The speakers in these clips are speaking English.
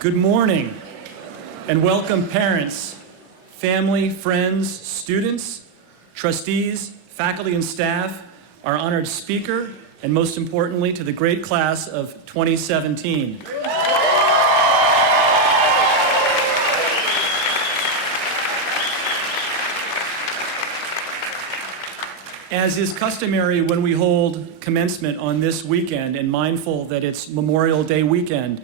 Good morning, and welcome parents, family, friends, students, trustees, faculty and staff, our honored speaker, and most importantly, to the great class of 2017. As is customary when we hold commencement on this weekend, and mindful that it's Memorial Day weekend,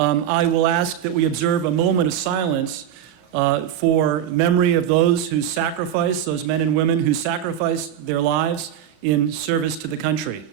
I will ask that we observe a moment of silence for memory of those who sacrificed, those men and women who sacrificed their lives in service to the country.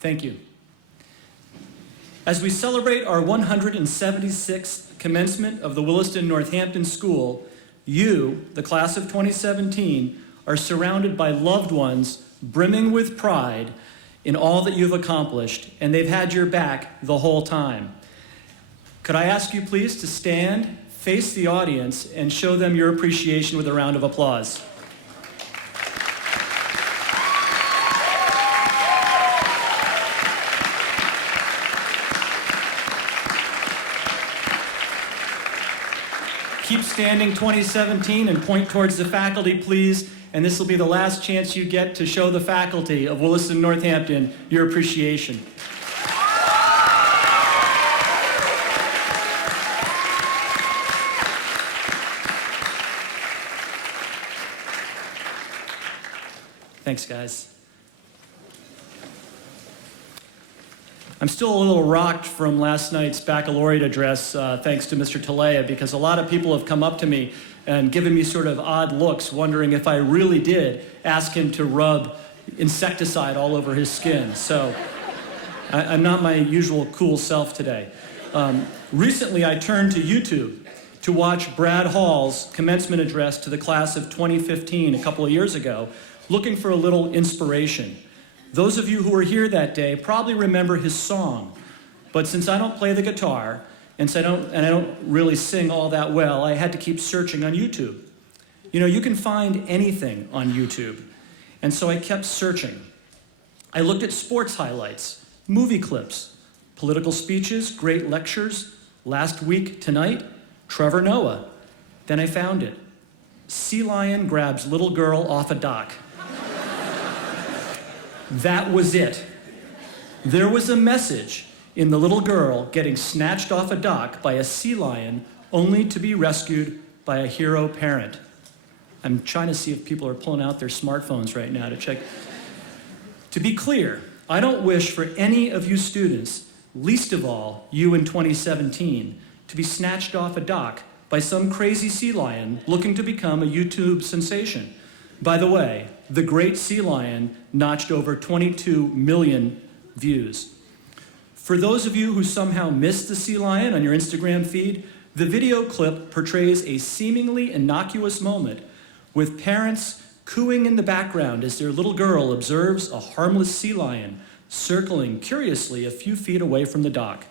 Thank you. As we celebrate our 176th commencement of the Williston Northampton School, you, the class of 2017, are surrounded by loved ones brimming with pride in all that you've accomplished, and they've had your back the whole time. Could I ask you please to stand, face the audience, and show them your appreciation with a round of applause? Keep standing, 2017, and point towards the faculty, please. And this will be the last chance you get to show the faculty of Williston Northampton your appreciation. Thanks, guys. I'm still a little rocked from last night's baccalaureate address, thanks to Mr. Talea, because a lot of people have come up to me and given me sort of odd looks, wondering if I really did ask him to rub insecticide all over his skin. So I'm not my usual cool self today. Recently, I turned to YouTube to watch Brad Hall's commencement address to the class of 2015 a couple of years ago, looking for a little inspiration. Those of you who were here that day probably remember his song, but since I don't play the guitar, and I don't really sing all that well, I had to keep searching on YouTube. You know, you can find anything on YouTube, and so I kept searching. I looked at sports highlights, movie clips, political speeches, great lectures, last week tonight, Trevor Noah. Then I found it. Sea lion grabs little girl off a dock. That was it. There was a message in the little girl getting snatched off a dock by a sea lion only to be rescued by a hero parent. I'm trying to see if people are pulling out their smartphones right now to check. To be clear, I don't wish for any of you students, least of all you in 2017, to be snatched off a dock by some crazy sea lion looking to become a YouTube sensation. By the way, the Great Sea Lion notched over 22 million views. For those of you who somehow missed the sea lion on your Instagram feed, the video clip portrays a seemingly innocuous moment with parents cooing in the background as their little girl observes a harmless sea lion circling curiously a few feet away from the dock.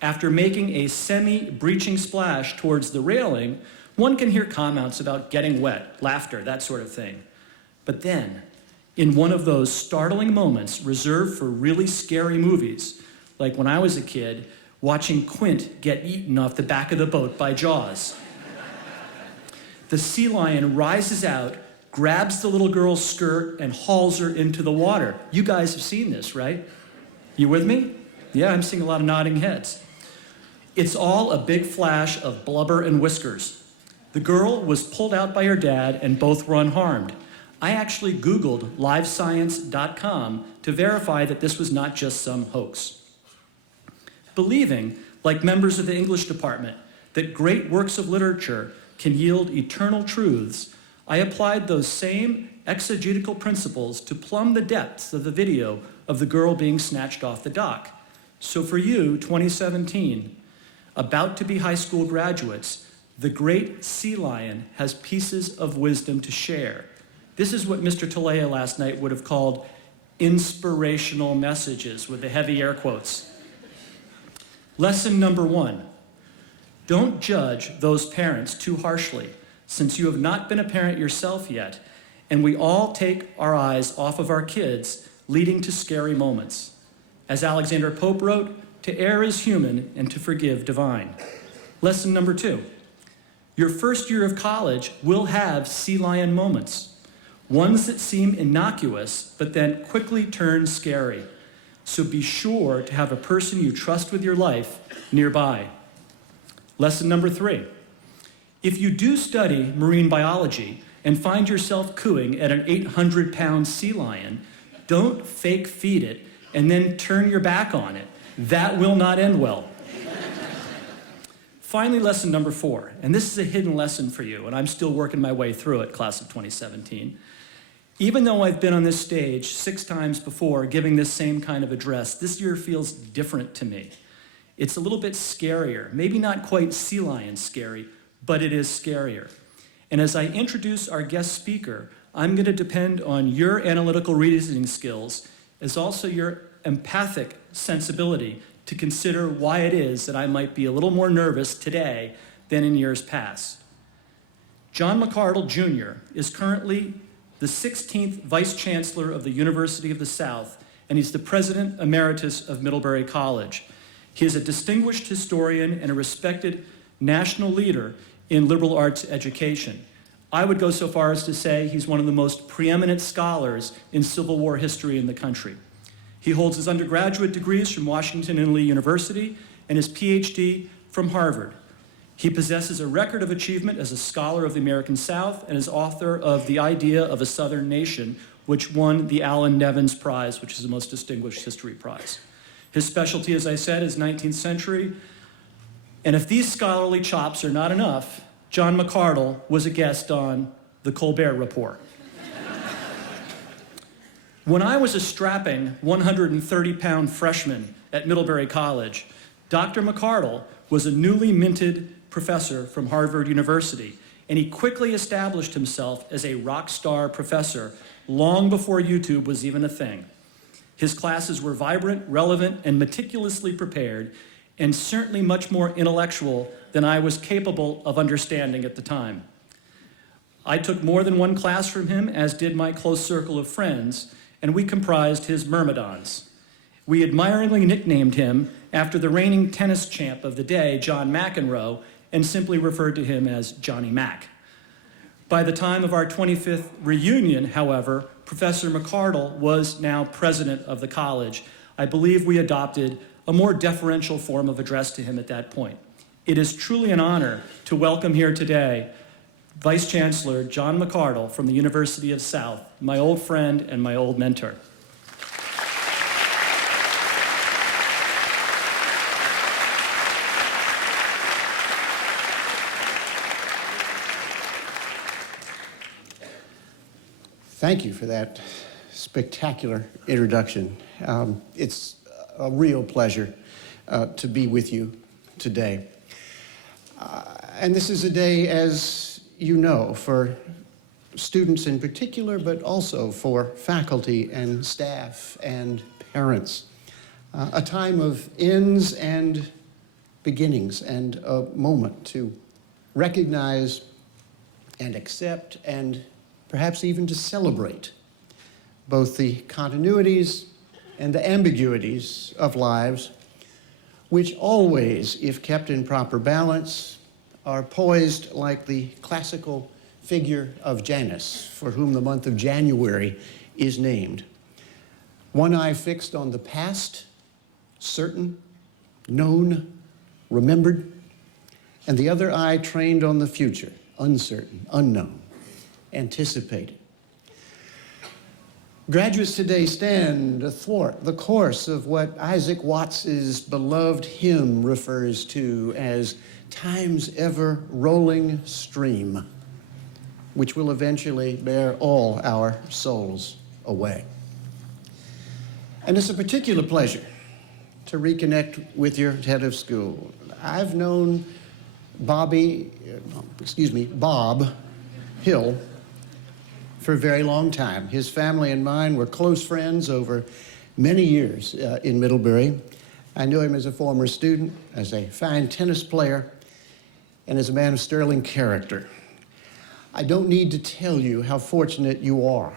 After making a semi-breaching splash towards the railing, one can hear comments about getting wet, laughter, that sort of thing. But then, in one of those startling moments reserved for really scary movies, like when I was a kid, watching Quint get eaten off the back of the boat by Jaws, the sea lion rises out, grabs the little girl's skirt, and hauls her into the water. You guys have seen this, right? You with me? Yeah, I'm seeing a lot of nodding heads. It's all a big flash of blubber and whiskers. The girl was pulled out by her dad, and both were unharmed. I actually Googled livescience.com to verify that this was not just some hoax. Believing, like members of the English department, that great works of literature can yield eternal truths, I applied those same exegetical principles to plumb the depths of the video of the girl being snatched off the dock. So for you, 2017, about to be high school graduates, the great sea lion has pieces of wisdom to share. This is what Mr. Talea last night would have called inspirational messages with the heavy air quotes. Lesson number 1, don't judge those parents too harshly, since you have not been a parent yourself yet, and we all take our eyes off of our kids, leading to scary moments. As Alexander Pope wrote, to err is human and to forgive divine. Lesson number 2, your first year of college will have sea lion moments, ones that seem innocuous but then quickly turn scary. So be sure to have a person you trust with your life nearby. Lesson number 3, if you do study marine biology and find yourself cooing at an 800-pound sea lion, don't fake feed it and then turn your back on it. That will not end well. Finally, lesson number 4, and this is a hidden lesson for you, and I'm still working my way through it, class of 2017. Even though I've been on this stage 6 times before giving this same kind of address, this year feels different to me. It's a little bit scarier, maybe not quite sea lion scary, but it is scarier. And as I introduce our guest speaker, I'm going to depend on your analytical reasoning skills, as also your empathic sensibility to consider why it is that I might be a little more nervous today than in years past. John McArdle Jr. is currently the 16th Vice Chancellor of the University of the South, and he's the President Emeritus of Middlebury College. He is a distinguished historian and a respected national leader in liberal arts education. I would go so far as to say he's one of the most preeminent scholars in Civil War history in the country. He holds his undergraduate degrees from Washington and Lee University and his PhD from Harvard. He possesses a record of achievement as a scholar of the American South and is author of The Idea of a Southern Nation, which won the Allen Nevins Prize, which is the most distinguished history prize. His specialty, as I said, is 19th century. And if these scholarly chops are not enough, John McArdle was a guest on The Colbert Report. When I was a strapping 130-pound freshman at Middlebury College, Dr. McArdle was a newly minted professor from Harvard University, and he quickly established himself as a rock star professor long before YouTube was even a thing. His classes were vibrant, relevant, and meticulously prepared, and certainly much more intellectual than I was capable of understanding at the time. I took more than one class from him, as did my close circle of friends, and we comprised his myrmidons. We admiringly nicknamed him after the reigning tennis champ of the day, John McEnroe, and simply referred to him as Johnny Mac. By the time of our 25th reunion, however, Professor McArdle was now president of the college. I believe we adopted a more deferential form of address to him at that point. It is truly an honor to welcome here today Vice Chancellor John McArdle from the University of South, my old friend and my old mentor. Thank you for that spectacular introduction. It's a real pleasure to be with you today. And this is a day, as you know, for students in particular, but also for faculty and staff and parents. A time of ends and beginnings, and a moment to recognize and accept and perhaps even to celebrate both the continuities and the ambiguities of lives, which always, if kept in proper balance, are poised like the classical figure of Janus, for whom the month of January is named. One eye fixed on the past, certain, known, remembered, and the other eye trained on the future, uncertain, unknown, anticipated. Graduates today stand athwart the course of what Isaac Watts's beloved hymn refers to as time's ever-rolling stream, which will eventually bear all our souls away. And it's a particular pleasure to reconnect with your head of school. I've known Bob Hill for a very long time. His family and mine were close friends over many years in Middlebury. I knew him as a former student, as a fine tennis player, and as a man of sterling character. I don't need to tell you how fortunate you are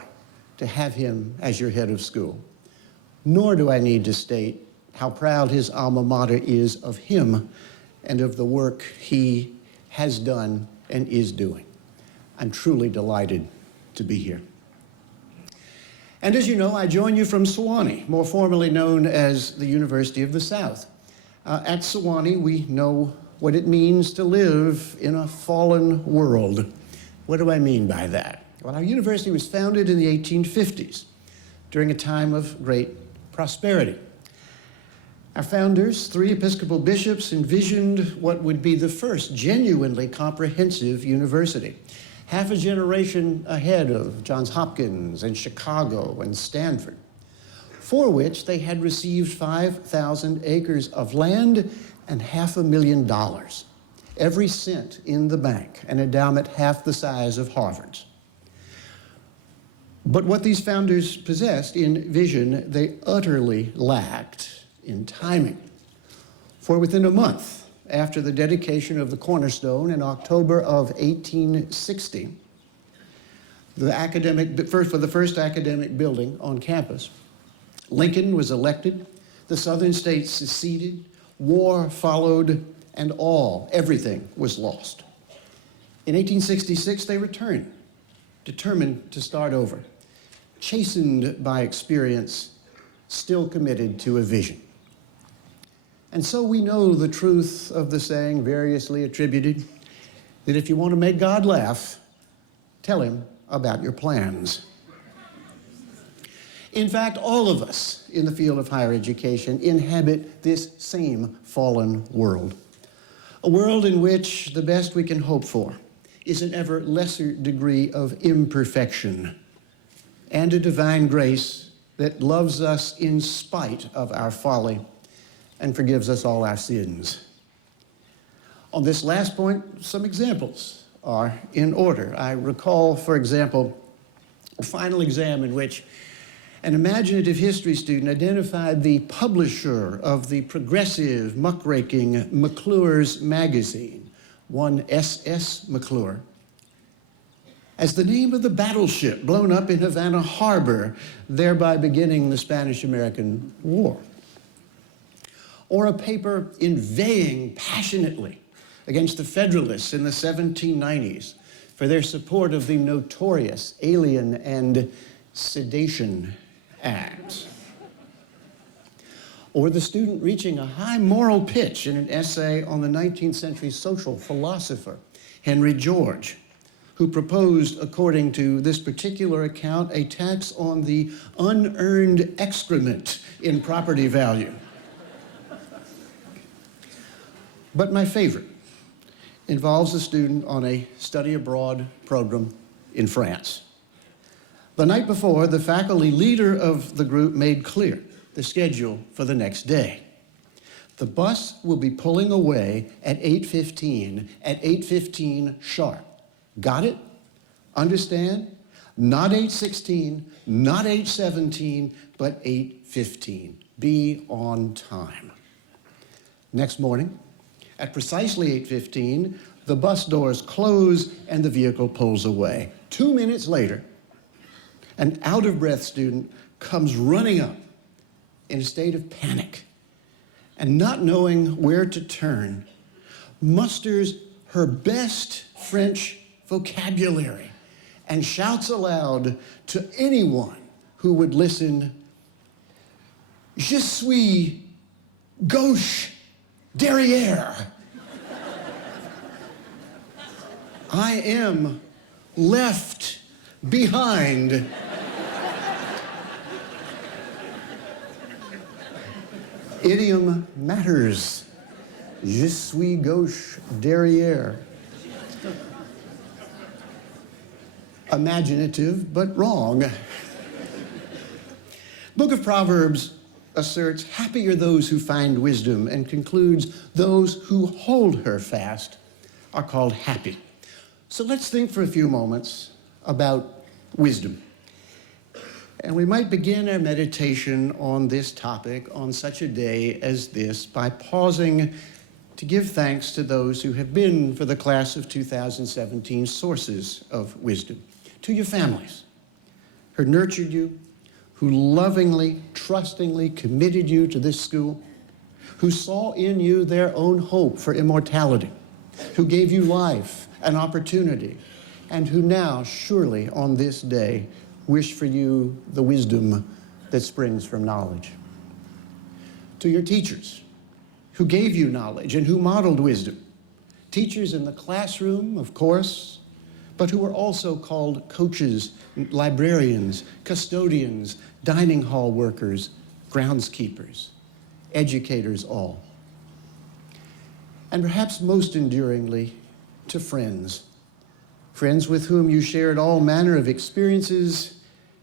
to have him as your head of school, nor do I need to state how proud his alma mater is of him and of the work he has done and is doing. I'm truly delighted to be here. And as you know, I join you from Sewanee, more formally known as the University of the South. At Sewanee, we know what it means to live in a fallen world. What do I mean by that? Well, our university was founded in the 1850s, during a time of great prosperity. Our founders, 3 Episcopal bishops, envisioned what would be the first genuinely comprehensive university, half a generation ahead of Johns Hopkins and Chicago and Stanford, for which they had received 5,000 acres of land and $500,000, every cent in the bank, an endowment half the size of Harvard's. But what these founders possessed in vision, they utterly lacked in timing. For within a month after the dedication of the cornerstone in October of 1860, for the first academic building on campus, Lincoln was elected, the Southern states seceded, war followed, and everything was lost. In 1866, they returned, determined to start over, chastened by experience, still committed to a vision. And so we know the truth of the saying, variously attributed, that if you want to make God laugh, tell him about your plans. In fact, all of us in the field of higher education inhabit this same fallen world, a world in which the best we can hope for is an ever lesser degree of imperfection and a divine grace that loves us in spite of our folly and forgives us all our sins. On this last point, some examples are in order. I recall, for example, a final exam in which an imaginative history student identified the publisher of the progressive, muckraking McClure's magazine, one S.S. McClure, as the name of the battleship blown up in Havana Harbor, thereby beginning the Spanish-American War. Or a paper inveighing passionately against the Federalists in the 1790s for their support of the notorious Alien and Sedation Act. Or the student reaching a high moral pitch in an essay on the 19th century social philosopher, Henry George, who proposed, according to this particular account, a tax on the unearned excrement in property value. But my favorite involves a student on a study abroad program in France. The night before, the faculty leader of the group made clear the schedule for the next day. The bus will be pulling away at 8:15, at 8:15 sharp. Got it? Understand? Not 8:16, not 8:17, but 8:15. Be on time. Next morning, at precisely 8:15, the bus doors close and the vehicle pulls away. 2 minutes later, an out-of-breath student comes running up in a state of panic and, not knowing where to turn, musters her best French vocabulary and shouts aloud to anyone who would listen, "Je suis gauche derrière." I am left behind. Idiom matters. Je suis gauche derrière. Imaginative, but wrong. Book of Proverbs asserts, "Happy are those who find wisdom," and concludes, "Those who hold her fast are called happy." So let's think for a few moments about wisdom. And we might begin our meditation on this topic on such a day as this by pausing to give thanks to those who have been, for the class of 2017, sources of wisdom. To your families who nurtured you, who lovingly, trustingly committed you to this school, who saw in you their own hope for immortality, who gave you life and opportunity, and who now, surely on this day, wish for you the wisdom that springs from knowledge. To your teachers, who gave you knowledge and who modeled wisdom. Teachers in the classroom, of course, but who were also called coaches, librarians, custodians, dining hall workers, groundskeepers, educators all. And perhaps most enduringly, to friends. Friends with whom you shared all manner of experiences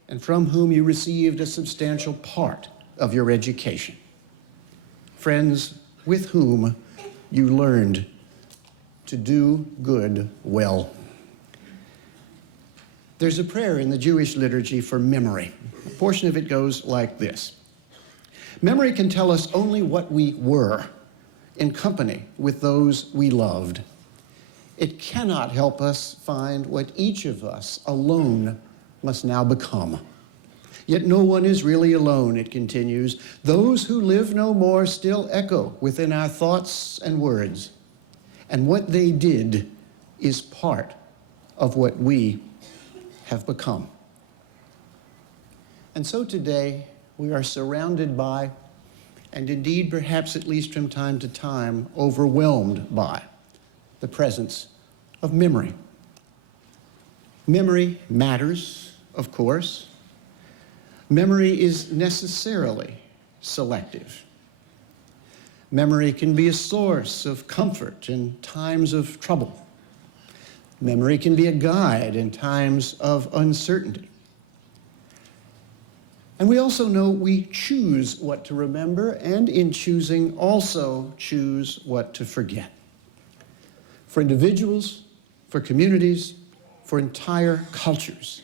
and from whom you received a substantial part of your education. Friends with whom you learned to do good well. There's a prayer in the Jewish liturgy for memory. A portion of it goes like this. Memory can tell us only what we were in company with those we loved. It cannot help us find what each of us alone must now become. Yet no one is really alone, it continues. Those who live no more still echo within our thoughts and words. And what they did is part of what we have become. And so today we are surrounded by, and indeed perhaps at least from time to time, overwhelmed by the presence of memory. Memory matters, of course. Memory is necessarily selective. Memory can be a source of comfort in times of trouble. Memory can be a guide in times of uncertainty. And we also know we choose what to remember, and in choosing also choose what to forget. For individuals, for communities, for entire cultures,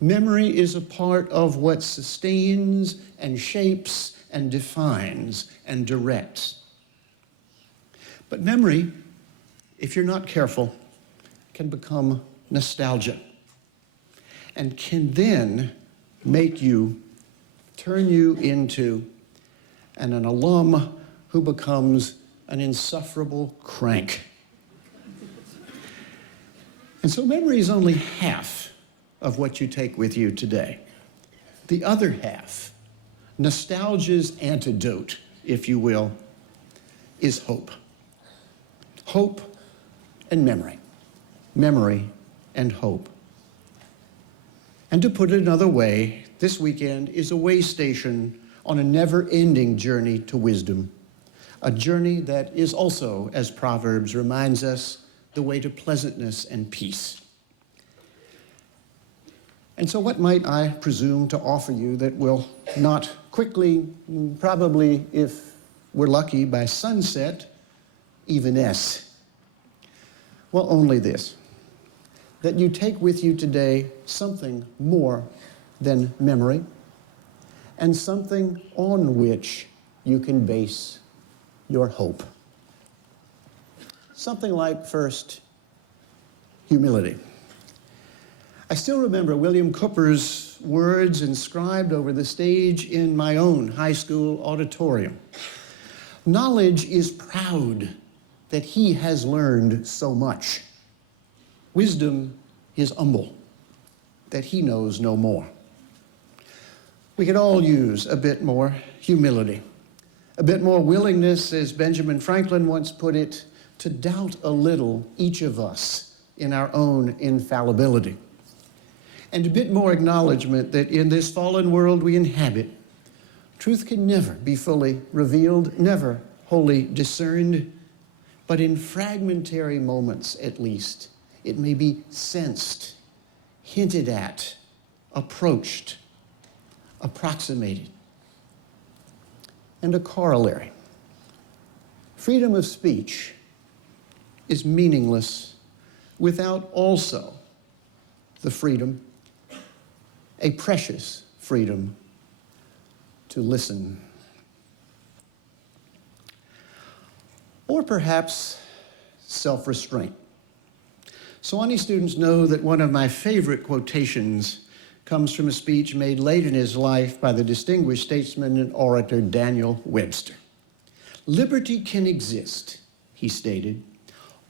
memory is a part of what sustains and shapes and defines and directs. But memory, if you're not careful, can become nostalgia and can then turn you into an alum who becomes an insufferable crank. And so memory is only half of what you take with you today. The other half, nostalgia's antidote, if you will, is hope. Hope and memory. Memory and hope. And to put it another way, this weekend is a way station on a never-ending journey to wisdom, a journey that is also, as Proverbs reminds us, the way to pleasantness and peace. And so what might I presume to offer you that will not quickly, probably if we're lucky by sunset, evanesce? Well, only this, that you take with you today something more than memory and something on which you can base your hope. Something like, first, humility. I still remember William Cooper's words inscribed over the stage in my own high school auditorium. Knowledge is proud that he has learned so much. Wisdom is humble that he knows no more. We could all use a bit more humility, a bit more willingness, as Benjamin Franklin once put it, to doubt a little, each of us, in our own infallibility. And a bit more acknowledgement that in this fallen world we inhabit, truth can never be fully revealed, never wholly discerned, but in fragmentary moments at least, it may be sensed, hinted at, approached, approximated. And a corollary. Freedom of speech is meaningless without also the freedom a precious freedom to listen. Or perhaps self-restraint. Sewanee students know that one of my favorite quotations comes from a speech made late in his life by the distinguished statesman and orator Daniel Webster. "Liberty can exist," he stated,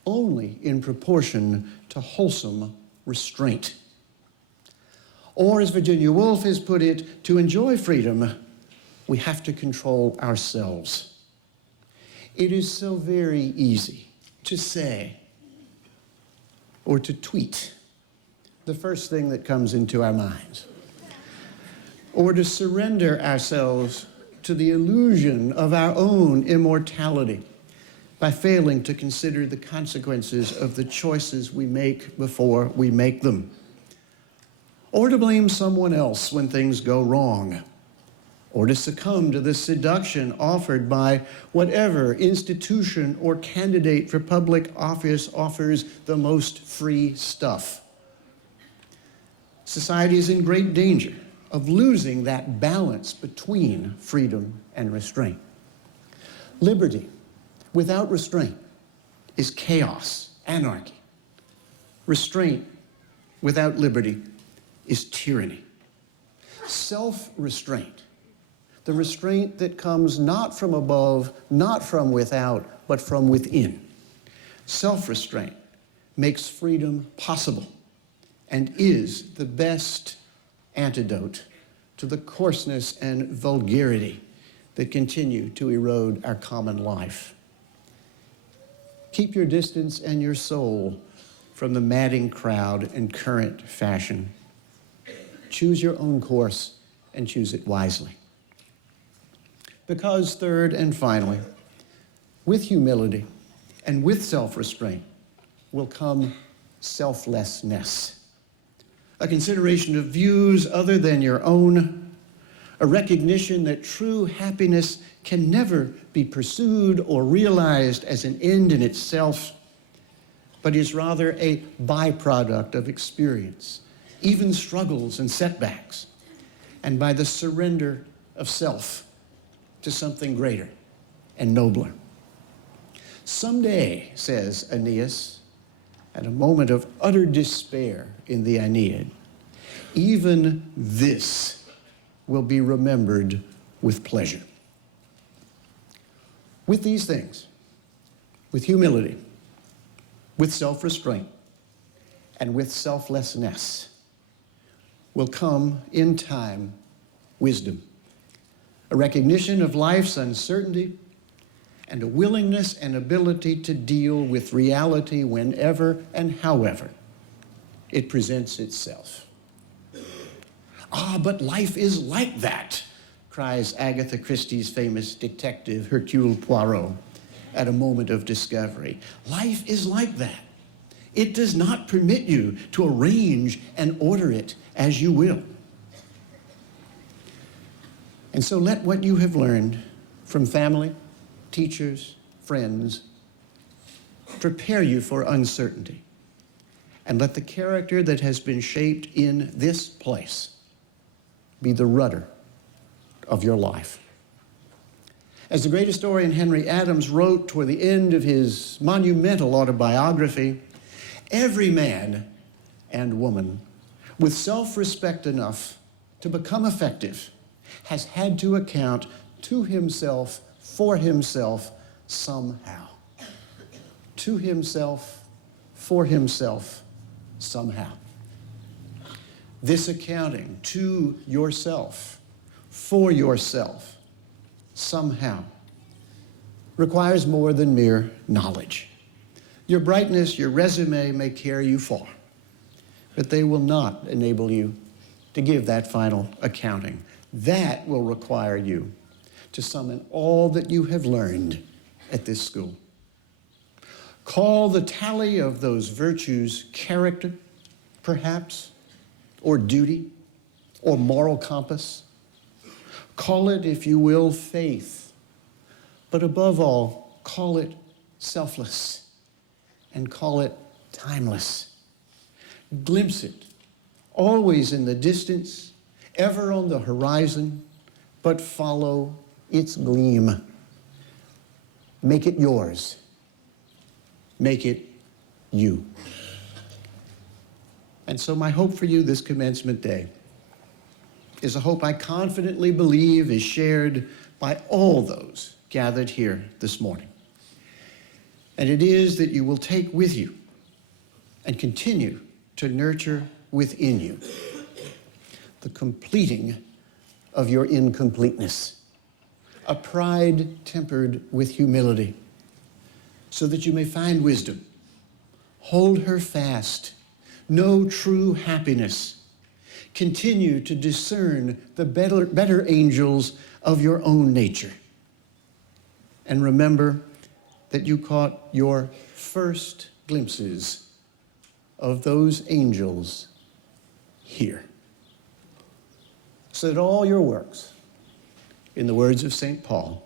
"only in proportion to wholesome restraint." Or, as Virginia Woolf has put it, to enjoy freedom, we have to control ourselves. It is so very easy to say or to tweet the first thing that comes into our minds, or to surrender ourselves to the illusion of our own immortality by failing to consider the consequences of the choices we make before we make them, or to blame someone else when things go wrong, or to succumb to the seduction offered by whatever institution or candidate for public office offers the most free stuff. Society is in great danger of losing that balance between freedom and restraint. Liberty without restraint is chaos, anarchy. Restraint without liberty is tyranny. Self-restraint, the restraint that comes not from above, not from without, but from within. Self-restraint makes freedom possible and is the best antidote to the coarseness and vulgarity that continue to erode our common life. Keep your distance and your soul from the madding crowd and current fashion. Choose your own course and choose it wisely. Because third and finally, with humility and with self-restraint will come selflessness. A consideration of views other than your own, a recognition that true happiness can never be pursued or realized as an end in itself, but is rather a byproduct of experience, even struggles and setbacks, and by the surrender of self to something greater and nobler. Someday, says Aeneas, at a moment of utter despair in the Aeneid, even this will be remembered with pleasure. With these things, with humility, with self-restraint, and with selflessness, will come in time wisdom, a recognition of life's uncertainty, and a willingness and ability to deal with reality whenever and however it presents itself. "Ah, but life is like that," cries Agatha Christie's famous detective Hercule Poirot at a moment of discovery. "Life is like that. It does not permit you to arrange and order it as you will." And so let what you have learned from family, teachers, friends, prepare you for uncertainty. And let the character that has been shaped in this place be the rudder of your life. As the great historian Henry Adams wrote toward the end of his monumental autobiography, every man and woman with self-respect enough to become effective has had to account to himself, for himself, somehow. To himself, for himself, somehow. This accounting to yourself, for yourself, somehow, requires more than mere knowledge. Your brightness, your resume may carry you far, but they will not enable you to give that final accounting. That will require you to summon all that you have learned at this school. Call the tally of those virtues character, perhaps, or duty, or moral compass. Call it, if you will, faith. But above all, call it selfless, and call it timeless. Glimpse it, always in the distance, ever on the horizon, but follow its gleam. Make it yours. Make it you. And so my hope for you this commencement day is a hope I confidently believe is shared by all those gathered here this morning. And it is that you will take with you and continue to nurture within you the completing of your incompleteness, a pride tempered with humility, so that you may find wisdom, hold her fast, know true happiness, continue to discern the better angels of your own nature, and remember that you caught your first glimpses of those angels here. So that all your works, in the words of St. Paul,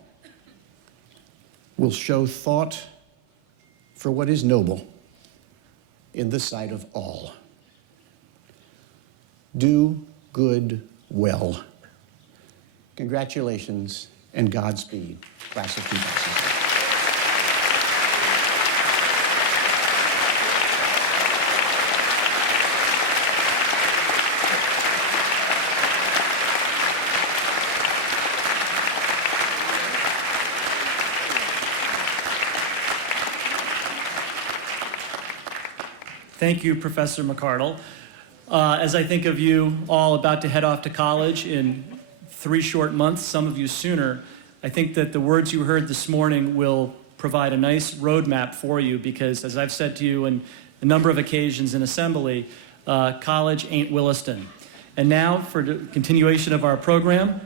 will show thought for what is noble in the sight of all. Do good well. Congratulations and Godspeed, class of 2000. Thank you, Professor McCardle. As I think of you all about to head off to college in 3 short months, some of you sooner, I think that the words you heard this morning will provide a nice roadmap for you because, as I've said to you on a number of occasions in assembly, college ain't Williston. And now, for the continuation of our program,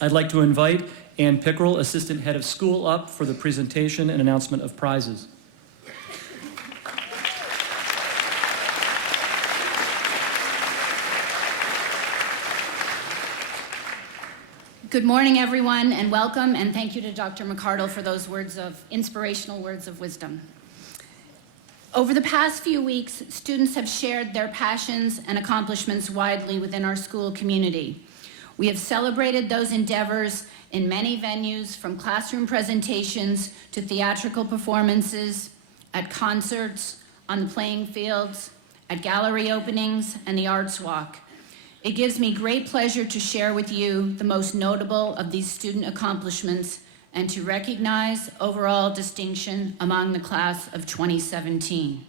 I'd like to invite Ann Pickrell, Assistant Head of School, up for the presentation and announcement of prizes. Good morning, everyone, and welcome, and thank you to Dr. McCardle for those inspirational words of wisdom. Over the past few weeks, students have shared their passions and accomplishments widely within our school community. We have celebrated those endeavors in many venues, from classroom presentations to theatrical performances, at concerts, on the playing fields, at gallery openings, and the Arts Walk. It gives me great pleasure to share with you the most notable of these student accomplishments and to recognize overall distinction among the class of 2017.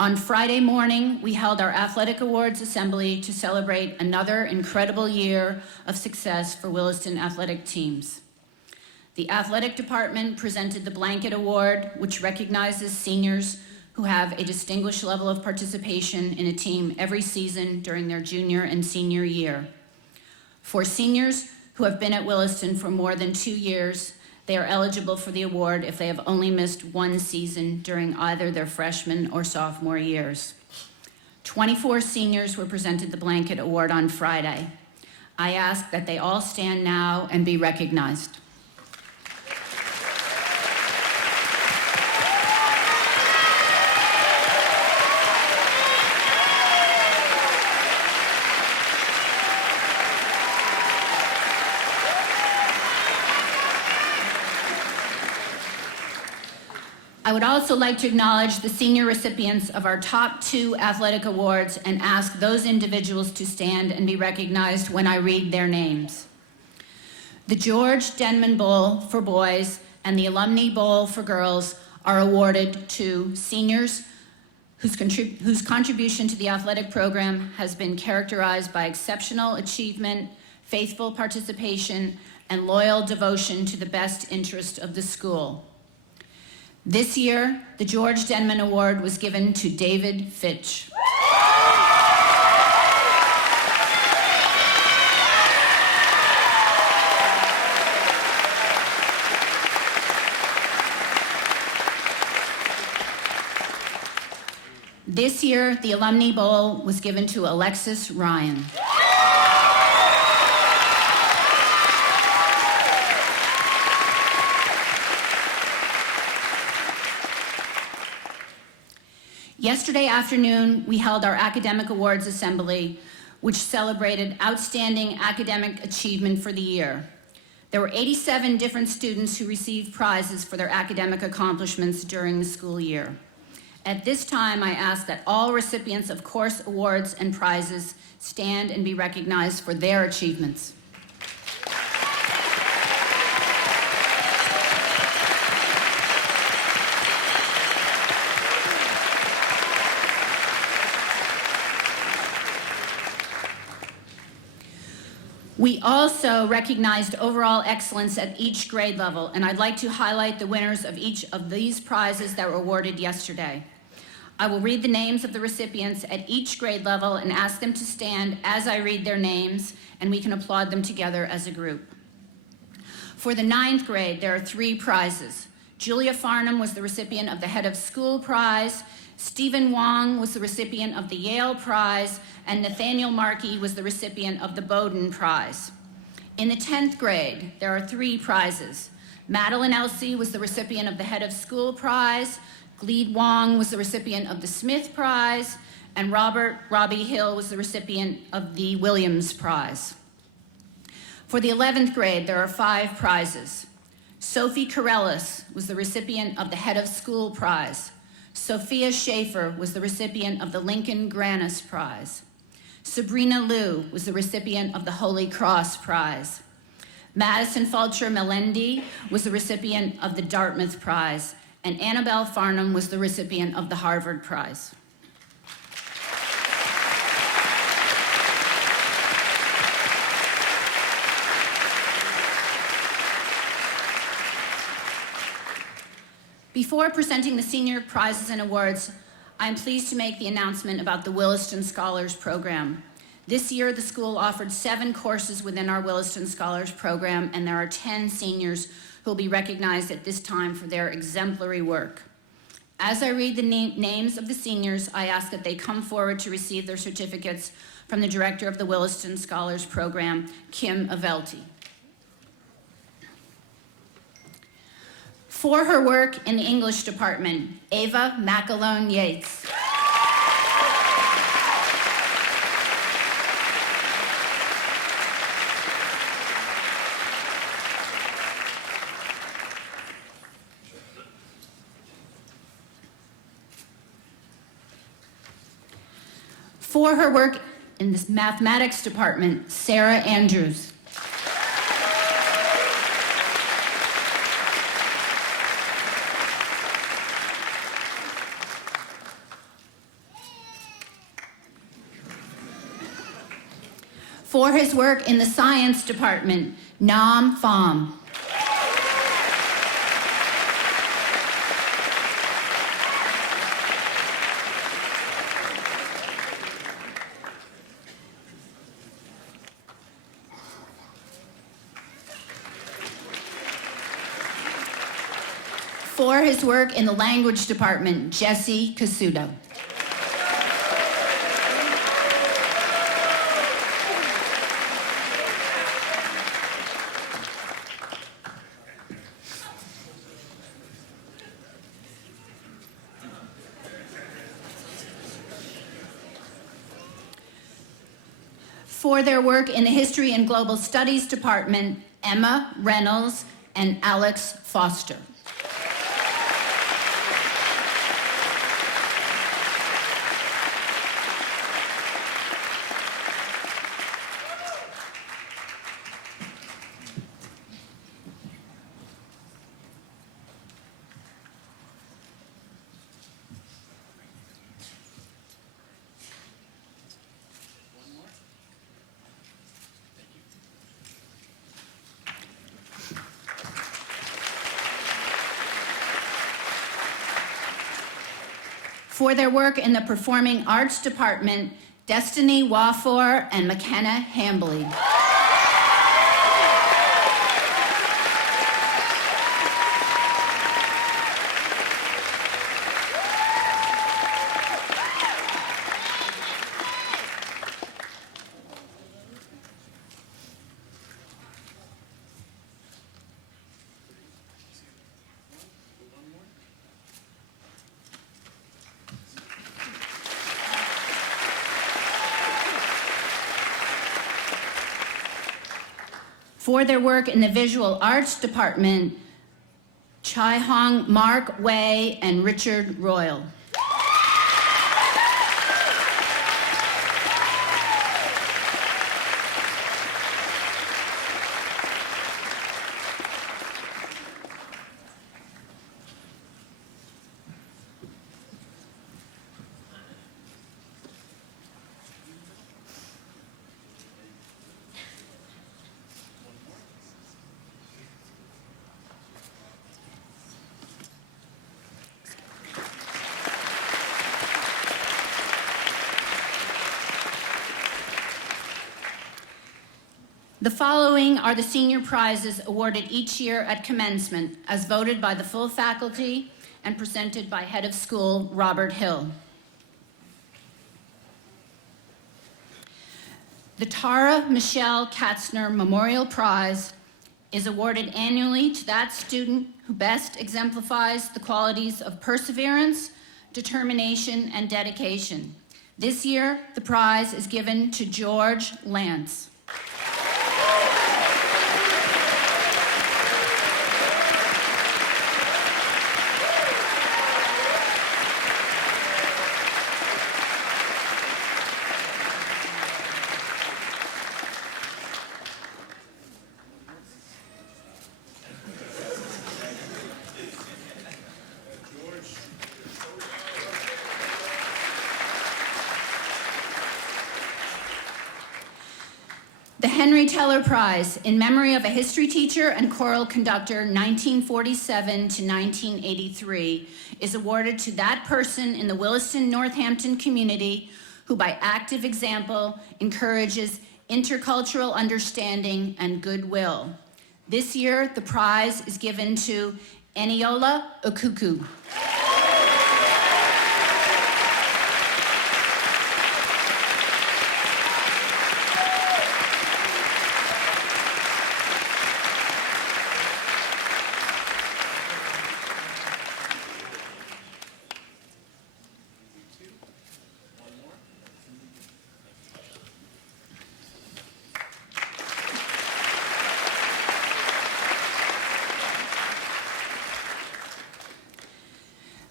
On Friday morning, we held our Athletic Awards Assembly to celebrate another incredible year of success for Williston athletic teams. The athletic department presented the Blanket Award, which recognizes seniors who have a distinguished level of participation in a team every season during their junior and senior year. For seniors who have been at Williston for more than 2 years, they are eligible for the award if they have only missed 1 season during either their freshman or sophomore years. 24 seniors were presented the Blanket Award on Friday. I ask that they all stand now and be recognized. I would also like to acknowledge the senior recipients of our top 2 athletic awards and ask those individuals to stand and be recognized when I read their names. The George Denman Bowl for boys and the Alumni Bowl for girls are awarded to seniors whose contribution to the athletic program has been characterized by exceptional achievement, faithful participation, and loyal devotion to the best interest of the school. This year, the George Denman Award was given to David Fitch. This year, the Alumni Bowl was given to Alexis Ryan. Yesterday afternoon, we held our Academic Awards Assembly, which celebrated outstanding academic achievement for the year. There were 87 different students who received prizes for their academic accomplishments during the school year. At this time, I ask that all recipients of course awards and prizes stand and be recognized for their achievements. We also recognized overall excellence at each grade level, and I'd like to highlight the winners of each of these prizes that were awarded yesterday. I will read the names of the recipients at each grade level and ask them to stand as I read their names, and we can applaud them together as a group. For the 9th grade, there are 3 prizes. Julia Farnham was the recipient of the Head of School Prize, Stephen Wong was the recipient of the Yale Prize, and Nathaniel Markey was the recipient of the Bowdoin Prize. In the 10th grade, there are 3 prizes. Madeline Elsey was the recipient of the Head of School Prize, Gleed Wong was the recipient of the Smith Prize, and Robbie Hill was the recipient of the Williams Prize. For the 11th grade, there are 5 prizes. Sophie Corellis was the recipient of the Head of School Prize. Sophia Schaefer was the recipient of the Lincoln Grannis Prize. Sabrina Liu was the recipient of the Holy Cross Prize. Madison Fulcher Melendi was the recipient of the Dartmouth Prize, and Annabelle Farnham was the recipient of the Harvard Prize. Before presenting the senior prizes and awards, I'm pleased to make the announcement about the Williston Scholars Program. This year, the school offered 7 courses within our Williston Scholars Program, and there are 10 seniors who will be recognized at this time for their exemplary work. As I read the names of the seniors, I ask that they come forward to receive their certificates from the director of the Williston Scholars Program, Kim Avelti. For her work in the English department, Ava McAlone Yates. For her work in the mathematics department, Sarah Andrews. For his work in the science department, Nam Pham. For his work in the language department, Jesse Casuto. For their work in the History and Global Studies Department, Emma Reynolds and Alex Foster. For their work in the Performing Arts Department, Destiny Wafor and McKenna Hambley. For their work in the visual arts department, Chai Hong, Mark Wei, and Richard Royal. The following are the senior prizes awarded each year at commencement, as voted by the full faculty and presented by head of school Robert Hill. The Tara Michelle Katzner Memorial Prize is awarded annually to that student who best exemplifies the qualities of perseverance, determination, and dedication. This year, the prize is given to George Lance. The Henry Teller Prize, in memory of a history teacher and choral conductor 1947 to 1983, is awarded to that person in the Williston Northampton community who, by active example, encourages intercultural understanding and goodwill. This year, the prize is given to Eniola Okuku.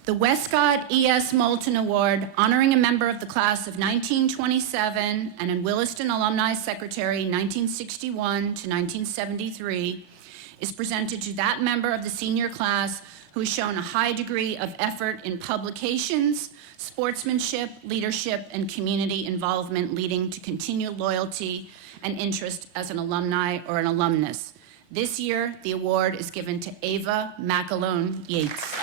The Westcott E.S. Moulton Award, honoring a member of the class of 1927 and a Williston Alumni Secretary 1961 to 1973, is presented to that member of the senior class who has shown a high degree of effort in publications, sportsmanship, leadership, and community involvement, leading to continued loyalty and interest as an alumni or an alumnus. This year, the award is given to Ava McAlone Yates.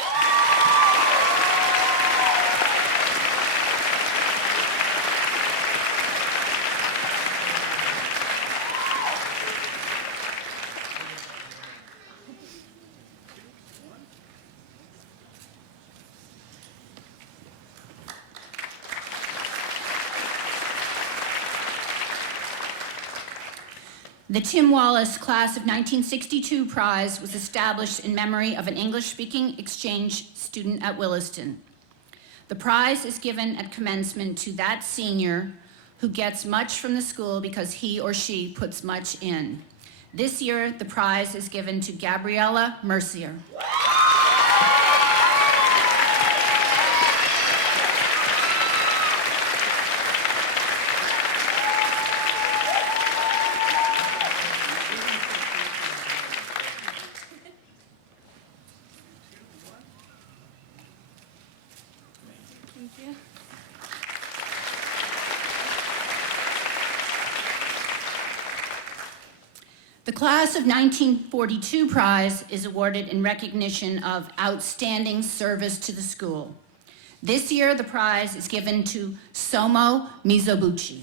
The Tim Wallace Class of 1962 Prize was established in memory of an English-speaking exchange student at Williston. The prize is given at commencement to that senior who gets much from the school because he or she puts much in. This year, the prize is given to Gabriella Mercier. The Class of 1942 Prize is awarded in recognition of outstanding service to the school. This year, the prize is given to Somo Mizobuchi.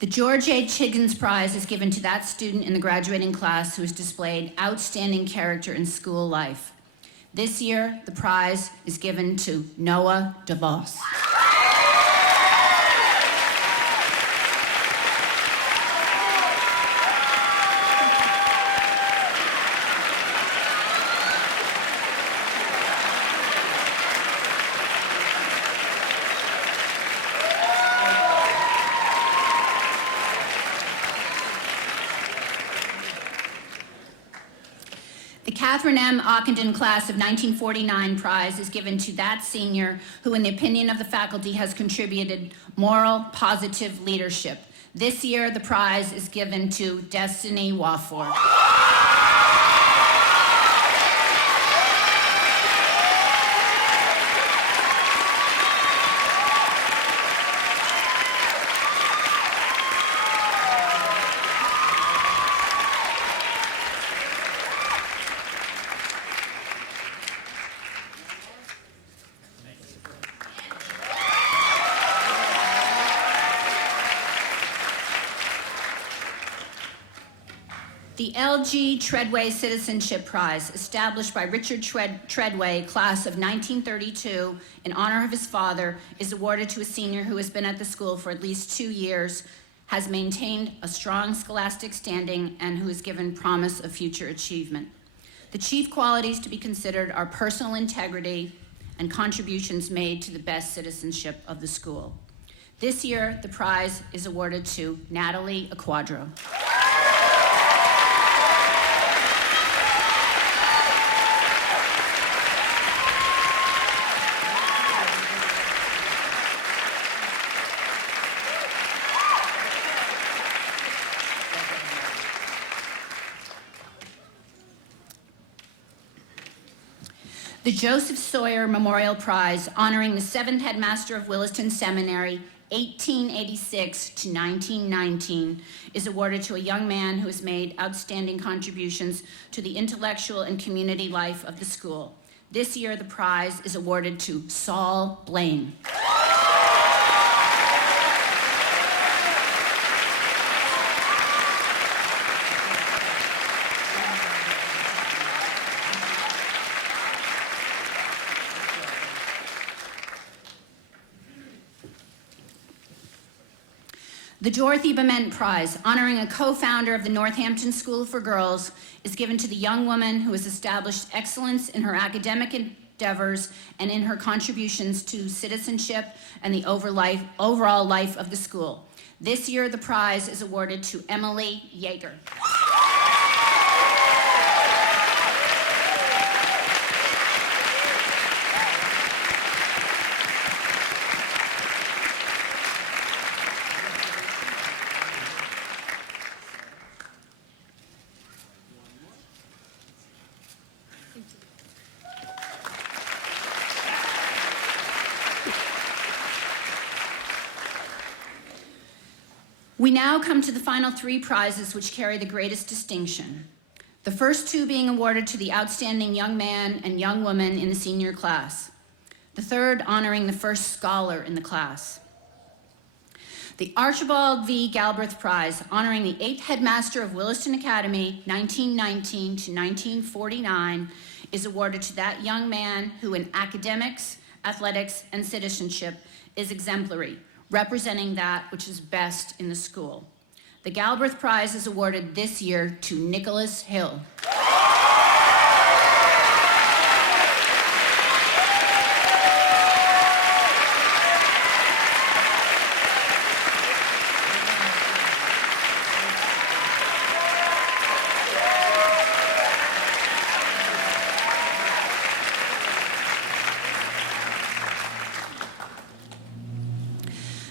The George H. Higgins Prize is given to that student in the graduating class who has displayed outstanding character in school life. This year, the prize is given to Noah DeVos. The Catherine M. Ockenden Class of 1949 prize is given to that senior who, in the opinion of the faculty, has contributed moral, positive leadership. This year, the prize is given to Destiny Wofford. The L.G. Treadway Citizenship Prize, established by Richard Treadway, class of 1932, in honor of his father, is awarded to a senior who has been at the school for at least 2 years, has maintained a strong scholastic standing, and who is given promise of future achievement. The chief qualities to be considered are personal integrity and contributions made to the best citizenship of the school. This year, the prize is awarded to Natalie Aquadro. The Joseph Sawyer Memorial Prize, honoring the 7th headmaster of Williston Seminary, 1886 to 1919, is awarded to a young man who has made outstanding contributions to the intellectual and community life of the school. This year, the prize is awarded to Saul Blaine. The Dorothy Bement Prize, honoring a co-founder of the Northampton School for Girls, is given to the young woman who has established excellence in her academic endeavors and in her contributions to citizenship and the overall life of the school. This year, the prize is awarded to Emily Yeager. We now come to the final 3 prizes which carry the greatest distinction. The first 2 being awarded to the outstanding young man and young woman in the senior class. The third honoring the first scholar in the class. The Archibald V. Galbraith Prize, honoring the 8th headmaster of Williston Academy, 1919 to 1949, is awarded to that young man who in academics, athletics, and citizenship is exemplary, representing that which is best in the school. The Galbraith Prize is awarded this year to Nicholas Hill.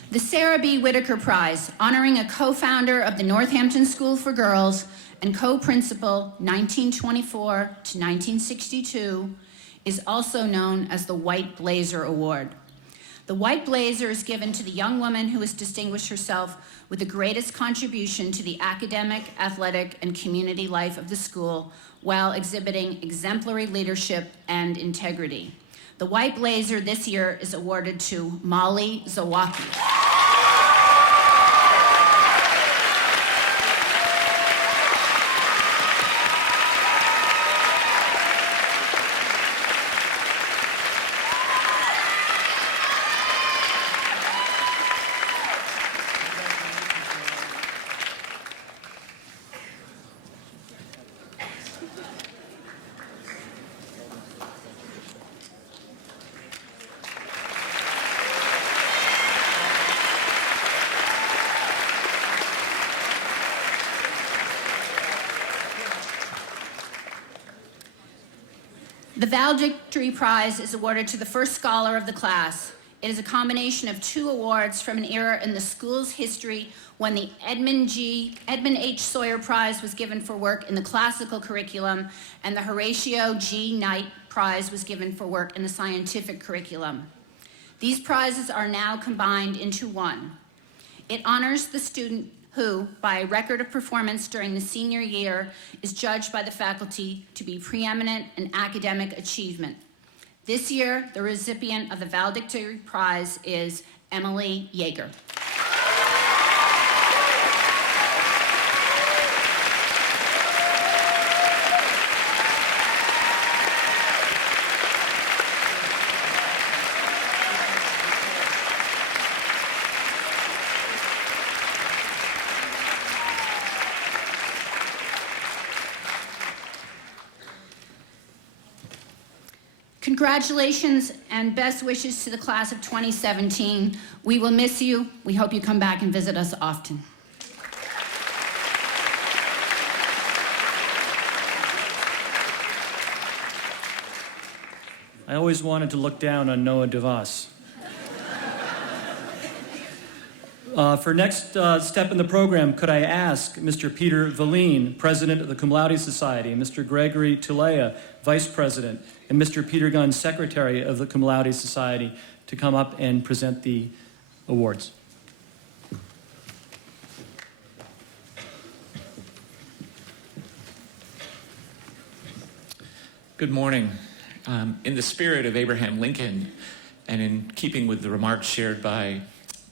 The Sarah B. Whitaker Prize, honoring a co-founder of the Northampton School for Girls and co-principal 1924 to 1962, is also known as the White Blazer Award. The White Blazer is given to the young woman who has distinguished herself with the greatest contribution to the academic, athletic, and community life of the school while exhibiting exemplary leadership and integrity. The White Blazer this year is awarded to Molly Zawacki. valedictory prize is awarded to the first scholar of the class. It is a combination of 2 awards from an era in the school's history when the Edmund H. Sawyer Prize was given for work in the classical curriculum and the Horatio G. Knight Prize was given for work in the scientific curriculum. These prizes are now combined into one. It honors the student who, by record of performance during the senior year, is judged by the faculty to be preeminent in academic achievement. This year, the recipient of the valedictory prize is Emily Yeager. Congratulations and best wishes to the class of 2017. We will miss you. We hope you come back and visit us often. I always wanted to look down on Noah DeVos. For next step in the program, could I ask Mr. Peter Valine, President of the Cum Laude Society, Mr. Gregory Tulea, Vice President, and Mr. Peter Gunn, Secretary of the Cum Laude Society, to come up and present the awards. Good morning. In the spirit of Abraham Lincoln, and in keeping with the remarks shared by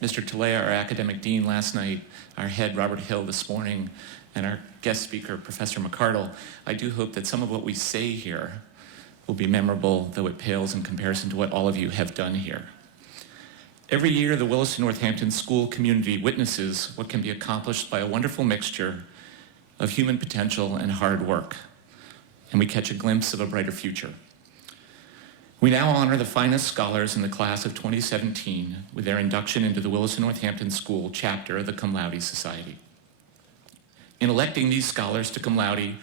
Mr. Tulea, our academic dean last night, our head Robert Hill this morning, and our guest speaker, Professor McCardle, I do hope that some of what we say here will be memorable, though it pales in comparison to what all of you have done here. Every year, the Williston Northampton school community witnesses what can be accomplished by a wonderful mixture of human potential and hard work, and we catch a glimpse of a brighter future. We now honor the finest scholars in the class of 2017 with their induction into the Williston Northampton School chapter of the Cum Laude Society. In electing these scholars to cum laude,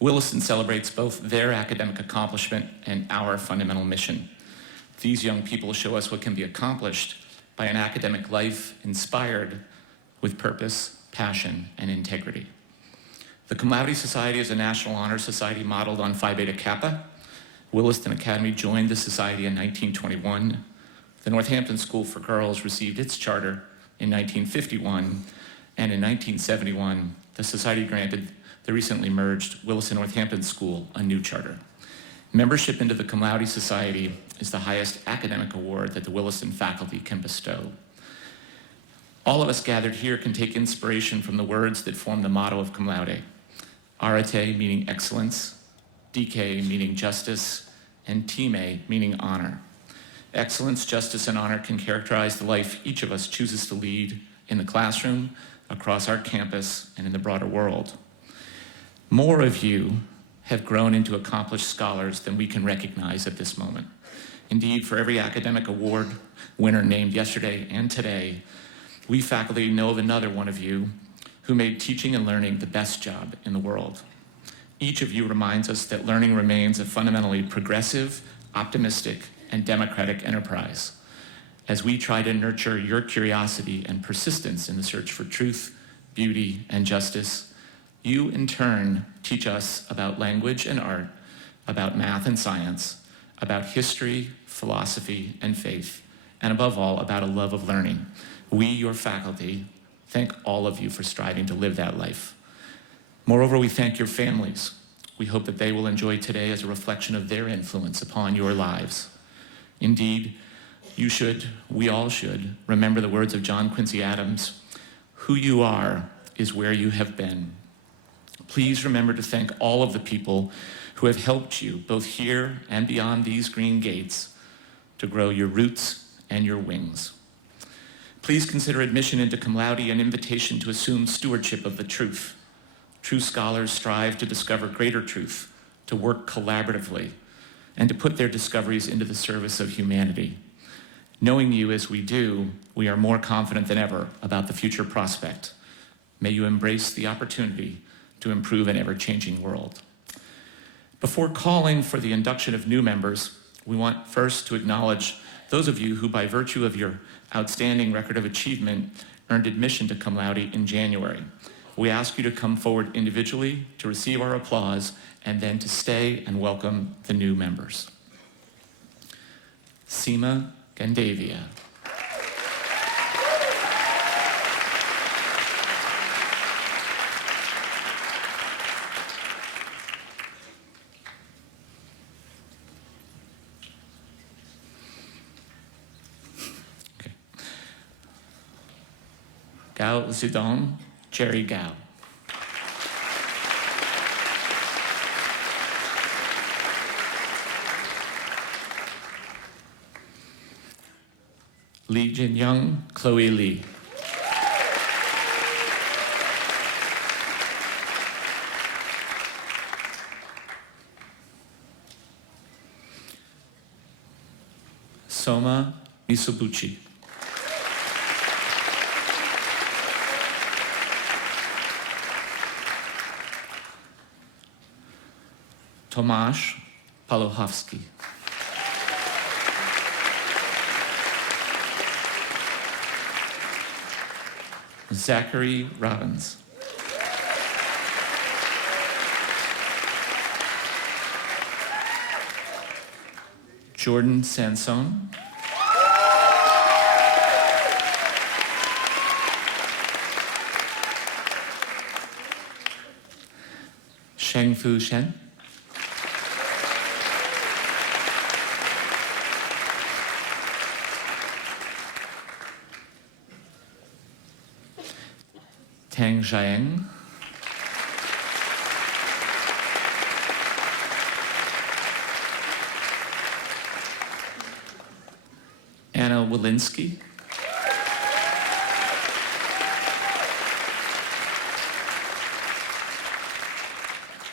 Williston celebrates both their academic accomplishment and our fundamental mission. These young people show us what can be accomplished by an academic life inspired with purpose, passion, and integrity. The Cum Laude Society is a National Honor Society modeled on Phi Beta Kappa. Williston Academy joined the society in 1921. The Northampton School for Girls received its charter in 1951, and in 1971, the society granted the recently merged Williston Northampton School a new charter. Membership into the Cum Laude Society is the highest academic award that the Williston faculty can bestow. All of us gathered here can take inspiration from the words that form the motto of cum laude. Arete meaning excellence, dike meaning justice, and time meaning honor. Excellence, justice, and honor can characterize the life each of us chooses to lead in the classroom, across our campus, and in the broader world. More of you have grown into accomplished scholars than we can recognize at this moment. Indeed, for every academic award winner named yesterday and today, we faculty know of another one of you who made teaching and learning the best job in the world. Each of you reminds us that learning remains a fundamentally progressive, optimistic, and democratic enterprise. As we try to nurture your curiosity and persistence in the search for truth, beauty, and justice, you in turn teach us about language and art, about math and science, about history, philosophy, and faith, and above all, about a love of learning. We, your faculty, thank all of you for striving to live that life. Moreover, we thank your families. We hope that they will enjoy today as a reflection of their influence upon your lives. Indeed, you should, we all should, remember the words of John Quincy Adams, "Who you are is where you have been." Please remember to thank all of the people who have helped you, both here and beyond these green gates, to grow your roots and your wings. Please consider admission into cum laude an invitation to assume stewardship of the truth. True scholars strive to discover greater truth, to work collaboratively, and to put their discoveries into the service of humanity. Knowing you as we do, we are more confident than ever about the future prospect. May you embrace the opportunity to improve an ever-changing world. Before calling for the induction of new members, we want first to acknowledge those of you who, by virtue of your outstanding record of achievement, earned admission to cum laude in January. We ask you to come forward individually to receive our applause and then to stay and welcome the new members. Seema Gandavia. Gao Zidong, Jerry Gao. Lee Jin Young, Chloe Lee. Soma Misobuchi. Tomasz Paluchowski. Zachary Robbins. Jordan Sansone. Shengfu Shen. Tang Zhang. Anna Walensky.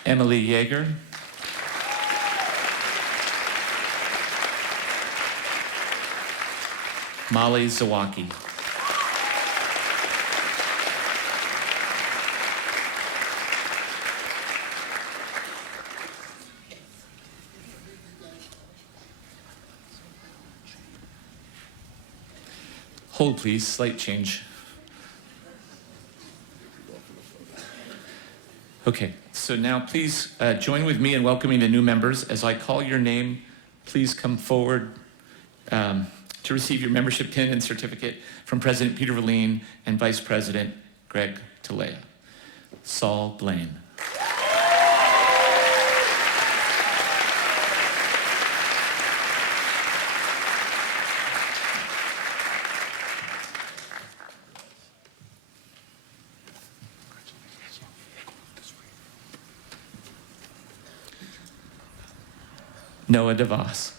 Emily Yeager. Molly Zawacki. Hold, please. Slight change. Okay, so now please join with me in welcoming the new members. As I call your name, please come forward to receive your membership pin and certificate from President Peter Verleen and Vice President Greg Talea. Saul Blaine. Noah DeVos.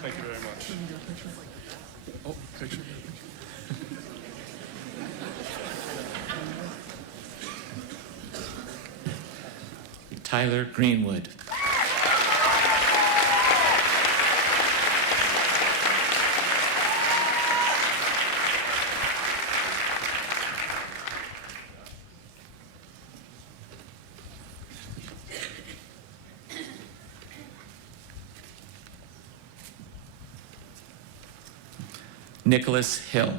Thank you very much. Oh, picture. Tyler Greenwood. Nicholas Hill.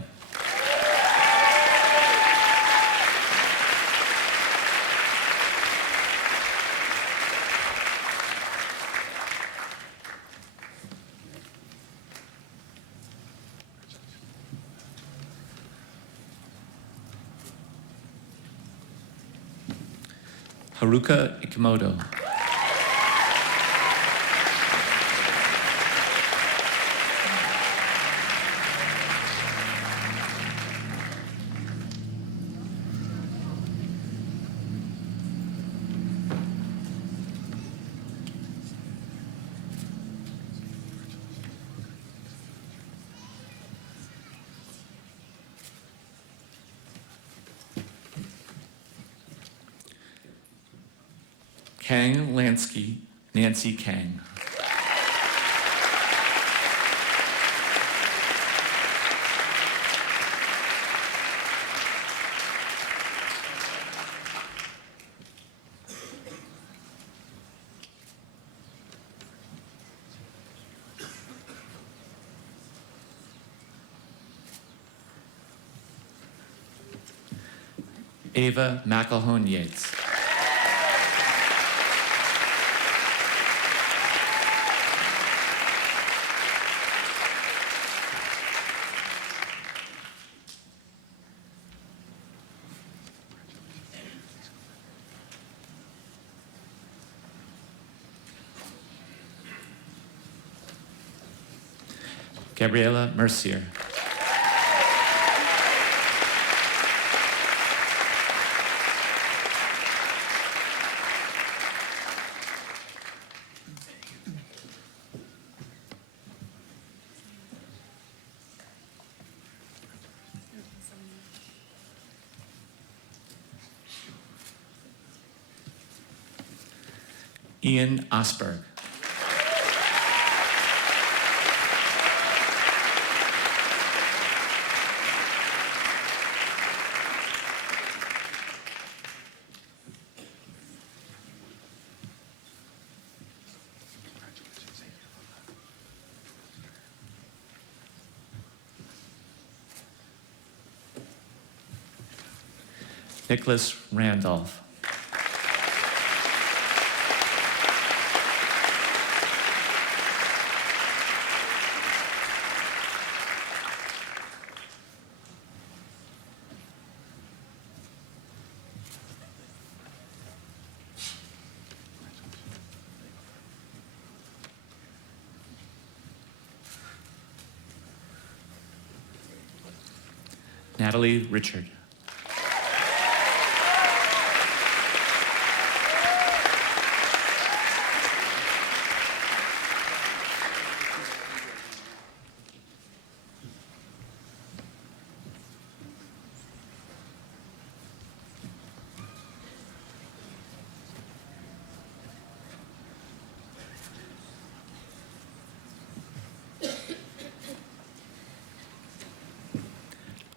Haruka Ikimoto. Kang Lansky, Nancy Kang. Ava McElhone Yates. Gabriela Mercier. Ian Osberg. Nicholas Randolph. Natalie Richard.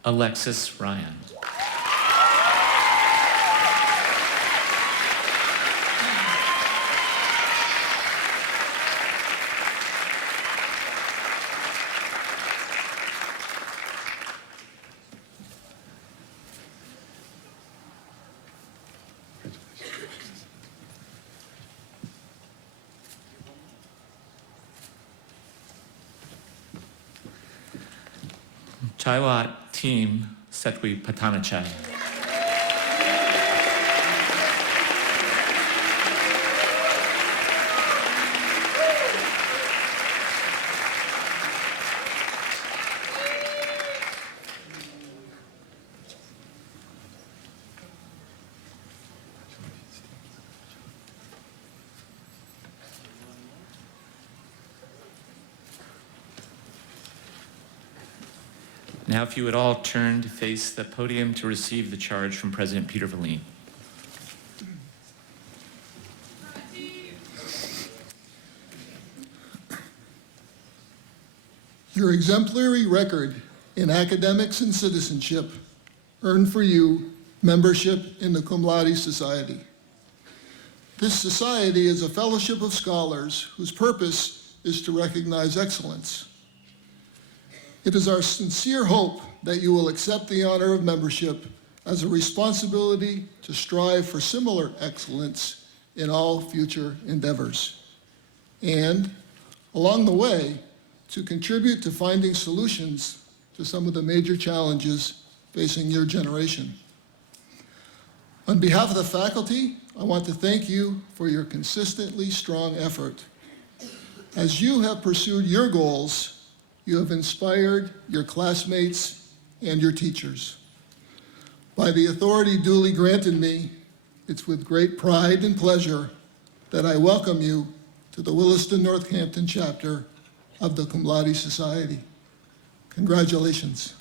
Alexis Ryan. Chaiwat Team Setwi Patanachai. Now, if you would all turn to face the podium to receive the charge from President Peter Verleen. Your exemplary record in academics and citizenship earned for you membership in the Klumai Society. This society is a fellowship of scholars whose purpose is to recognize excellence. It is our sincere hope that you will accept the honor of membership as a responsibility to strive for similar excellence in all future endeavors. And, along the way, to contribute to finding solutions to some of the major challenges facing your generation. On behalf of the faculty, I want to thank you for your consistently strong effort. As you have pursued your goals, you have inspired your classmates and your teachers. By the authority duly granted me, it's with great pride and pleasure that I welcome you to the Williston Northampton chapter of the Klumai Society. Congratulations.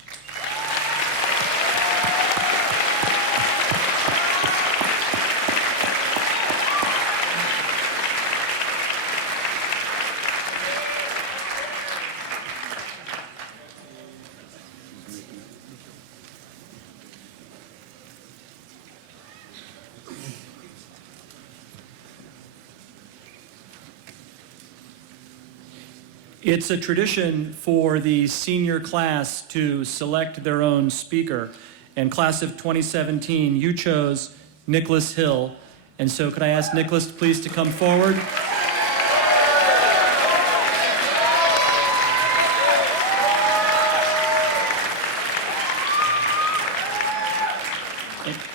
It's a tradition for the senior class to select their own speaker. and class of 2017, you chose Nicholas Hill. And so could I ask Nicholas please to come forward?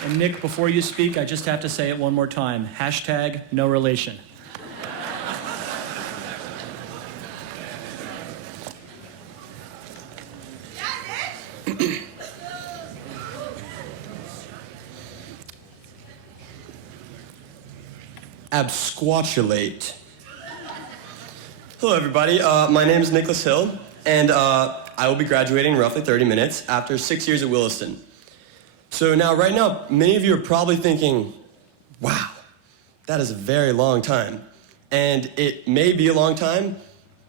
And Nick, before you speak, I just have to say it one more time. Hashtag no relation. Absquatulate. Hello, everybody. My name is Nicholas Hill, and I will be graduating in roughly 30 minutes after 6 years at Williston. So now, right now, many of you are probably thinking, wow, that is a very long time. And it may be a long time,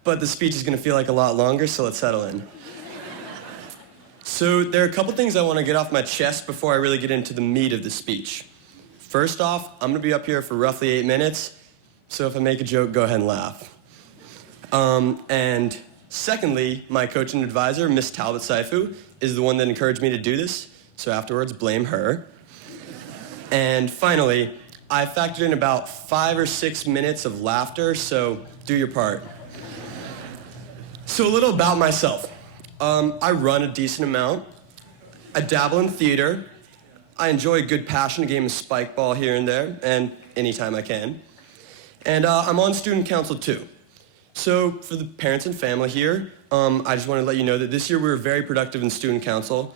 but the speech is going to feel like a lot longer, so let's settle in. So there are a couple things I want to get off my chest before I really get into the meat of the speech. First off, I'm going to be up here for roughly 8 minutes, so if I make a joke, go ahead and laugh. And secondly, my coach and advisor, Miss Talbot Saifu, is the one that encouraged me to do this, so afterwards, blame her. And finally, I factored in about 5 or 6 minutes of laughter, so do your part. So a little about myself. I run a decent amount. I dabble in theater. I enjoy a good passionate game of spike ball here and there, and anytime I can. And I'm on student council too. So for the parents and family here, I just want to let you know that this year we were very productive in student council.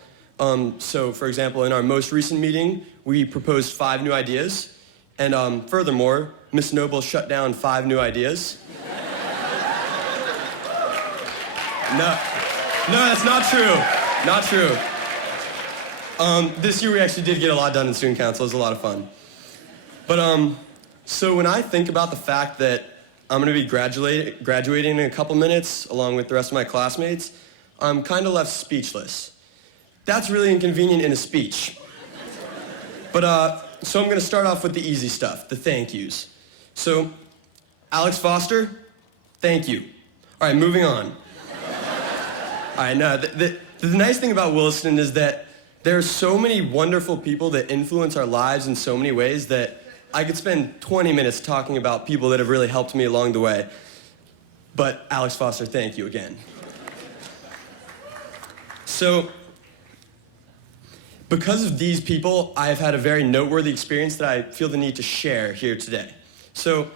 So for example, in our most recent meeting, we proposed 5 new ideas. And furthermore, Ms. Noble shut down 5 new ideas. No, that's not true. Not true. This year we actually did get a lot done in student council. It was a lot of fun. But so when I think about the fact that I'm going to be graduating in a couple minutes along with the rest of my classmates, I'm kind of left speechless. That's really inconvenient in a speech. But so I'm going to start off with the easy stuff, the thank yous. So Alex Foster, thank you. All right, moving on. All right, now the nice thing about Williston is that there are so many wonderful people that influence our lives in so many ways that I could spend 20 minutes talking about people that have really helped me along the way. But Alex Foster, thank you again. So, because of these people, I've had a very noteworthy experience that I feel the need to share here today. So,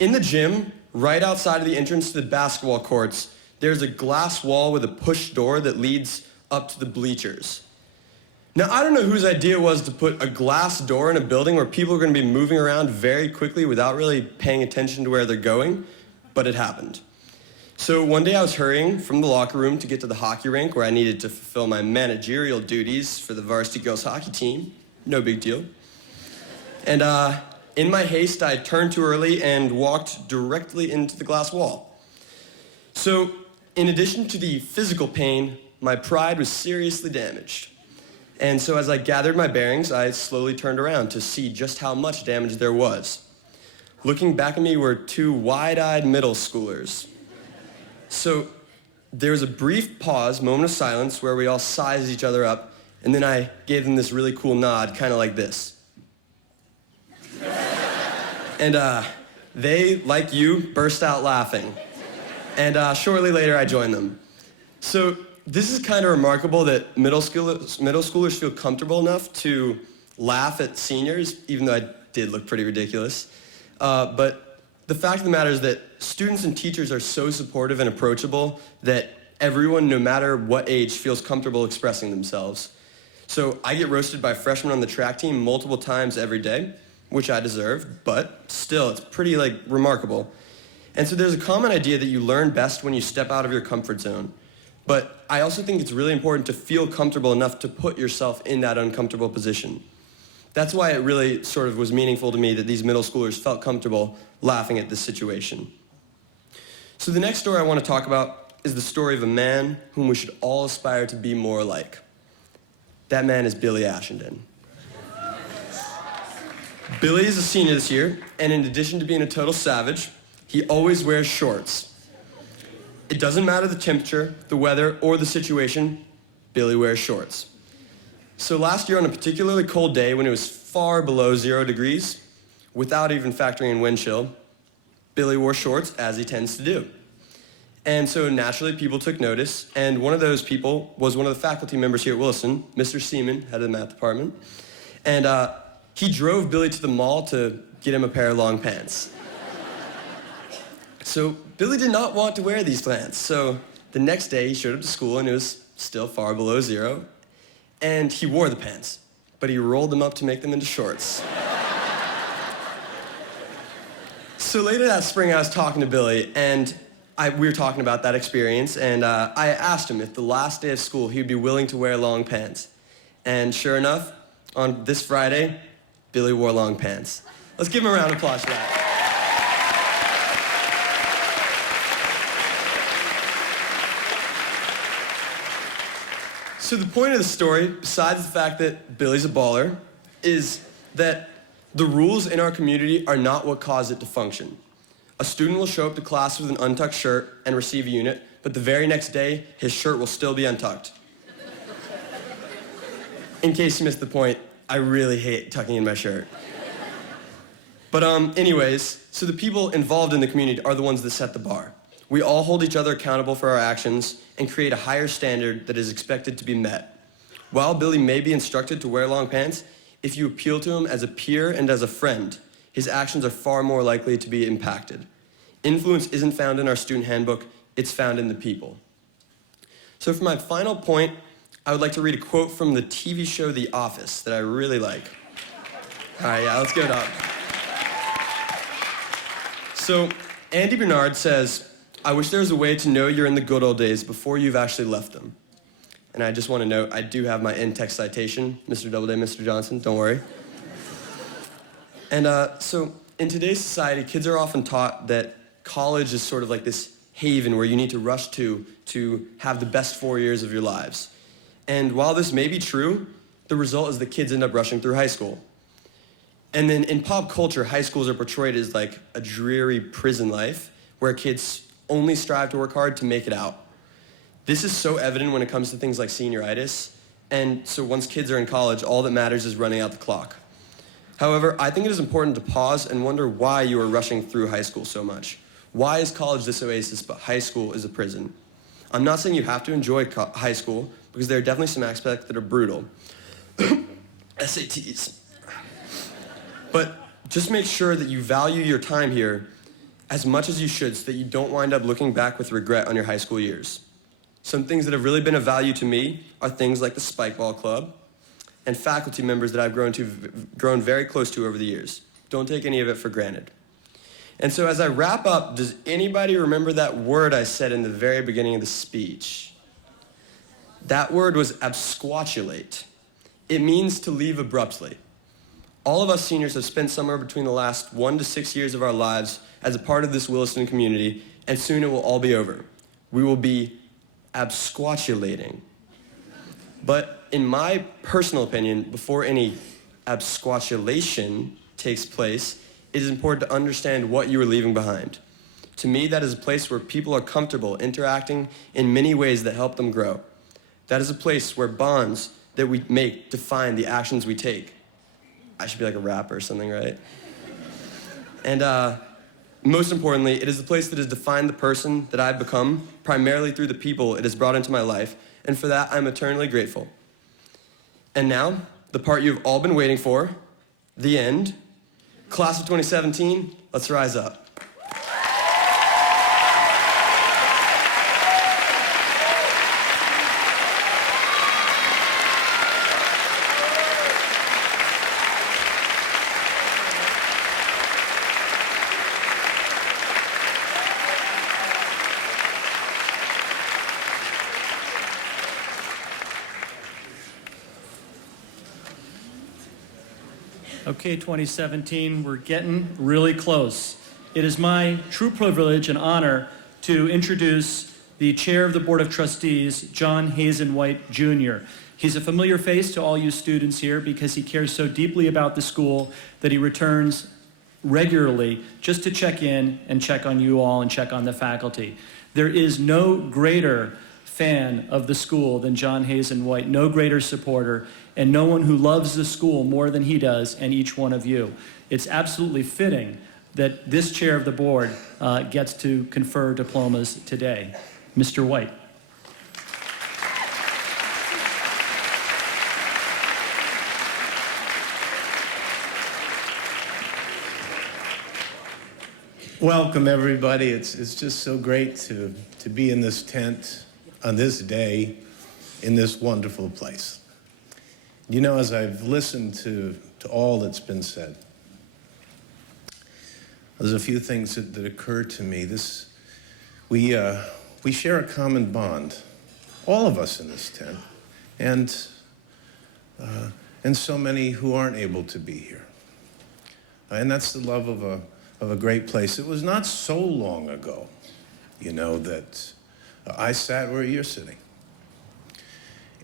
in the gym, right outside of the entrance to the basketball courts, there's a glass wall with a push door that leads up to the bleachers. Now, I don't know whose idea it was to put a glass door in a building where people are going to be moving around very quickly without really paying attention to where they're going, but it happened. So one day I was hurrying from the locker room to get to the hockey rink where I needed to fulfill my managerial duties for the varsity girls hockey team. No big deal. And in my haste, I turned too early and walked directly into the glass wall. So in addition to the physical pain, my pride was seriously damaged. And so as I gathered my bearings, I slowly turned around to see just how much damage there was. Looking back at me were 2 wide-eyed middle schoolers. So there was a brief pause, moment of silence, where we all sized each other up, and then I gave them this really cool nod, kind of like this. And they, like you, burst out laughing. And shortly later, I joined them. So this is kind of remarkable that middle schoolers feel comfortable enough to laugh at seniors, even though I did look pretty ridiculous. But the fact of the matter is that students and teachers are so supportive and approachable that everyone, no matter what age, feels comfortable expressing themselves. So I get roasted by freshmen on the track team multiple times every day, which I deserve, but still, it's pretty remarkable. And so there's a common idea that you learn best when you step out of your comfort zone. But I also think it's really important to feel comfortable enough to put yourself in that uncomfortable position. That's why it really sort of was meaningful to me that these middle schoolers felt comfortable laughing at this situation. So the next story I want to talk about is the story of a man whom we should all aspire to be more like. That man is Billy Ashenden. Billy is a senior this year, and in addition to being a total savage, he always wears shorts. It doesn't matter the temperature, the weather, or the situation, Billy wears shorts. So last year on a particularly cold day when it was far below 0 degrees, without even factoring in wind chill, Billy wore shorts as he tends to do. And so naturally people took notice, and one of those people was one of the faculty members here at Williston, Mr. Seaman, head of the math department. And he drove Billy to the mall to get him a pair of long pants. So Billy did not want to wear these pants. So the next day he showed up to school and it was still far below 0. And he wore the pants, but he rolled them up to make them into shorts. So later that spring I was talking to Billy and we were talking about that experience, and I asked him if the last day of school he would be willing to wear long pants. And sure enough, on this Friday, Billy wore long pants. Let's give him a round of applause for that. So the point of the story, besides the fact that Billy's a baller, is that the rules in our community are not what cause it to function. A student will show up to class with an untucked shirt and receive a unit, but the very next day, his shirt will still be untucked. In case you missed the point, I really hate tucking in my shirt. But anyways, so the people involved in the community are the ones that set the bar. We all hold each other accountable for our actions and create a higher standard that is expected to be met. While Billy may be instructed to wear long pants, if you appeal to him as a peer and as a friend, his actions are far more likely to be impacted. Influence isn't found in our student handbook, it's found in the people. So for my final point, I would like to read a quote from the TV show The Office that I really like. All right, yeah, let's go, Doc. So Andy Bernard says, "I wish there was a way to know you're in the good old days before you've actually left them." And I just want to note, I do have my in-text citation, Mr. Doubleday, Mr. Johnson, don't worry. And so in today's society, kids are often taught that college is sort of like this haven where you need to rush to have the best 4 years of your lives. And while this may be true, the result is that kids end up rushing through high school. And then in pop culture, high schools are portrayed as like a dreary prison life where kids only strive to work hard to make it out. This is so evident when it comes to things like senioritis. And so once kids are in college, all that matters is running out the clock. However, I think it is important to pause and wonder why you are rushing through high school so much. Why is college this oasis, but high school is a prison? I'm not saying you have to enjoy high school, because there are definitely some aspects that are brutal. SATs. But just make sure that you value your time here as much as you should so that you don't wind up looking back with regret on your high school years. Some things that have really been of value to me are things like the Spike Ball Club and faculty members that I've grown very close to over the years. Don't take any of it for granted. And so as I wrap up, does anybody remember that word I said in the very beginning of the speech? That word was absquatulate. It means to leave abruptly. All of us seniors have spent somewhere between the last 1 to 6 years of our lives as a part of this Williston community, and soon it will all be over. We will be absquatulating. But in my personal opinion, before any absquatulation takes place, it is important to understand what you are leaving behind. To me, that is a place where people are comfortable interacting in many ways that help them grow. That is a place where bonds that we make define the actions we take. I should be like a rapper or something, right? And most importantly, it is the place that has defined the person that I've become, primarily through the people it has brought into my life, and for that, I'm eternally grateful. And now, the part you've all been waiting for, the end. Class of 2017, let's rise up. Okay, 2017, we're getting really close. It is my true privilege and honor to introduce the chair of the Board of Trustees, John Hazen White, Jr. He's a familiar face to all you students here because he cares so deeply about the school that he returns regularly just to check in and check on you all and check on the faculty. There is no greater fan of the school than John Hazen White, no greater supporter, and no one who loves the school more than he does, and each one of you. It's absolutely fitting that this chair of the board gets to confer diplomas today. Mr. White. Welcome, everybody. It's just so great to be in this tent on this day in this wonderful place. You know, as I've listened to all that's been said, there's a few things that occur to me. We share a common bond, all of us in this tent, and so many who aren't able to be here. And that's the love of a great place. It was not so long ago, you know, that I sat where you're sitting.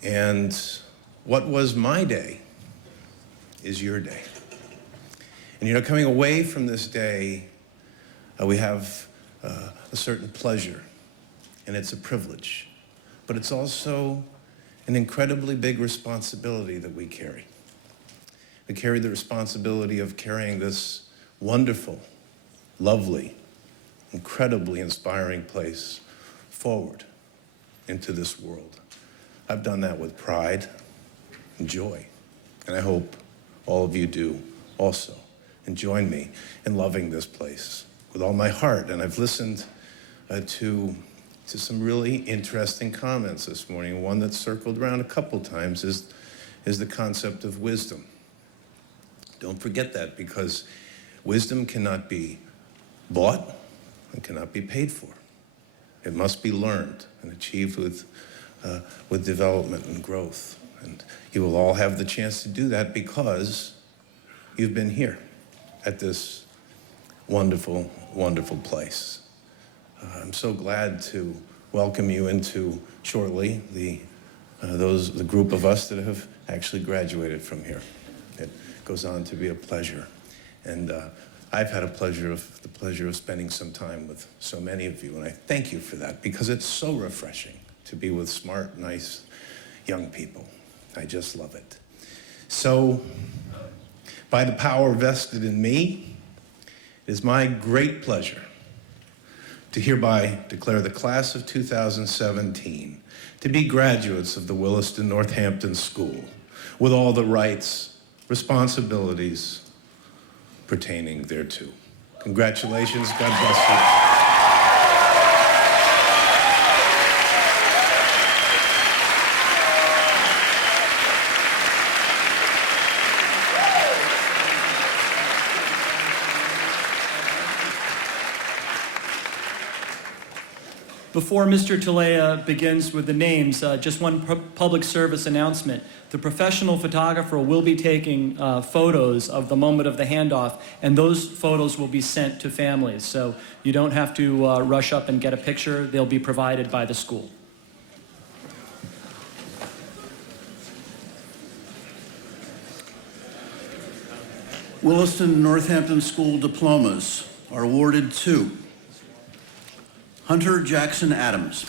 And what was my day is your day. And, you know, coming away from this day, we have a certain pleasure, and it's a privilege. But it's also an incredibly big responsibility that we carry. We carry the responsibility of carrying this wonderful, lovely, incredibly inspiring place forward into this world. I've done that with pride and joy, and I hope all of you do also, and join me in loving this place with all my heart. And I've listened to some really interesting comments this morning. One that circled around a couple times is the concept of wisdom. Don't forget that, because wisdom cannot be bought and cannot be paid for. It must be learned and achieved with development and growth. And you will all have the chance to do that because you've been here at this wonderful, wonderful place. I'm so glad to welcome you into shortly the group of us that have actually graduated from here. It goes on to be a pleasure. And I've had the pleasure of spending some time with so many of you, and I thank you for that, because it's so refreshing to be with smart, nice young people. I just love it. So, by the power vested in me, it is my great pleasure to hereby declare the class of 2017 to be graduates of the Williston Northampton School with all the rights, responsibilities pertaining thereto. Congratulations. God bless you. Before Mr. Talea begins with the names, just one public service announcement. The professional photographer will be taking photos of the moment of the handoff, and those photos will be sent to families. So you don't have to rush up and get a picture. They'll be provided by the school. Williston Northampton School diplomas are awarded to Hunter Jackson Adams,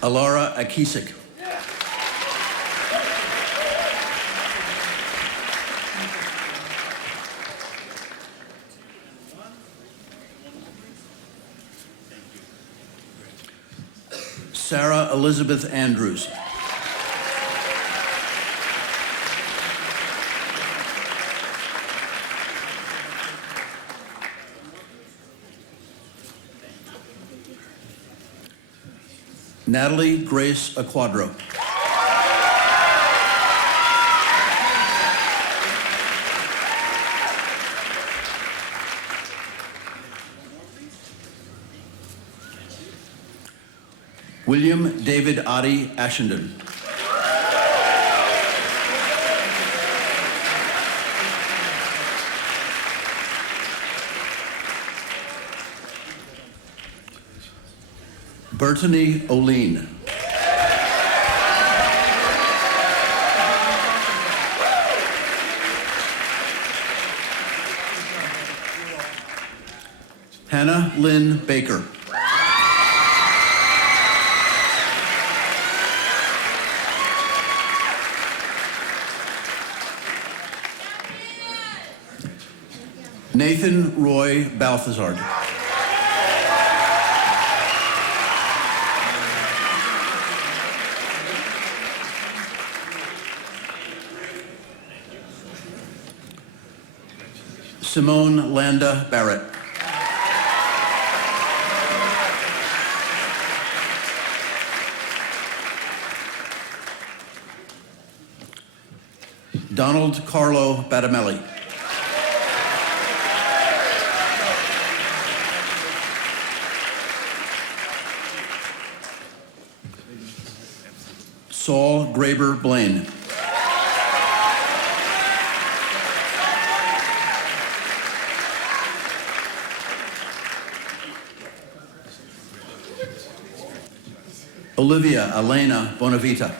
Alara Akisik, Sarah Elizabeth Andrews, Natalie Grace Aquadro, William David Adi Ashenden, Bertany Oline, Hannah Lynn Baker. Nathan Roy Balthazard. Simone Landa Barrett. Donald Carlo Badamelli. Saul Graber Blaine. Olivia Elena Bonavita.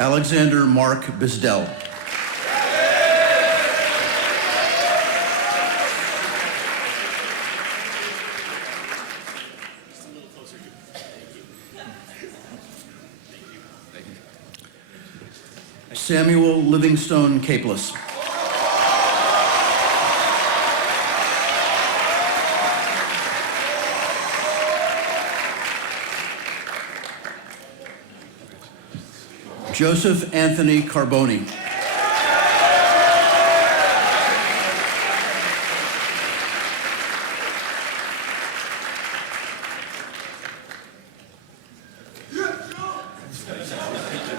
Alexander Mark Bisdell. Samuel Livingstone Capeless. Joseph Anthony Carboni.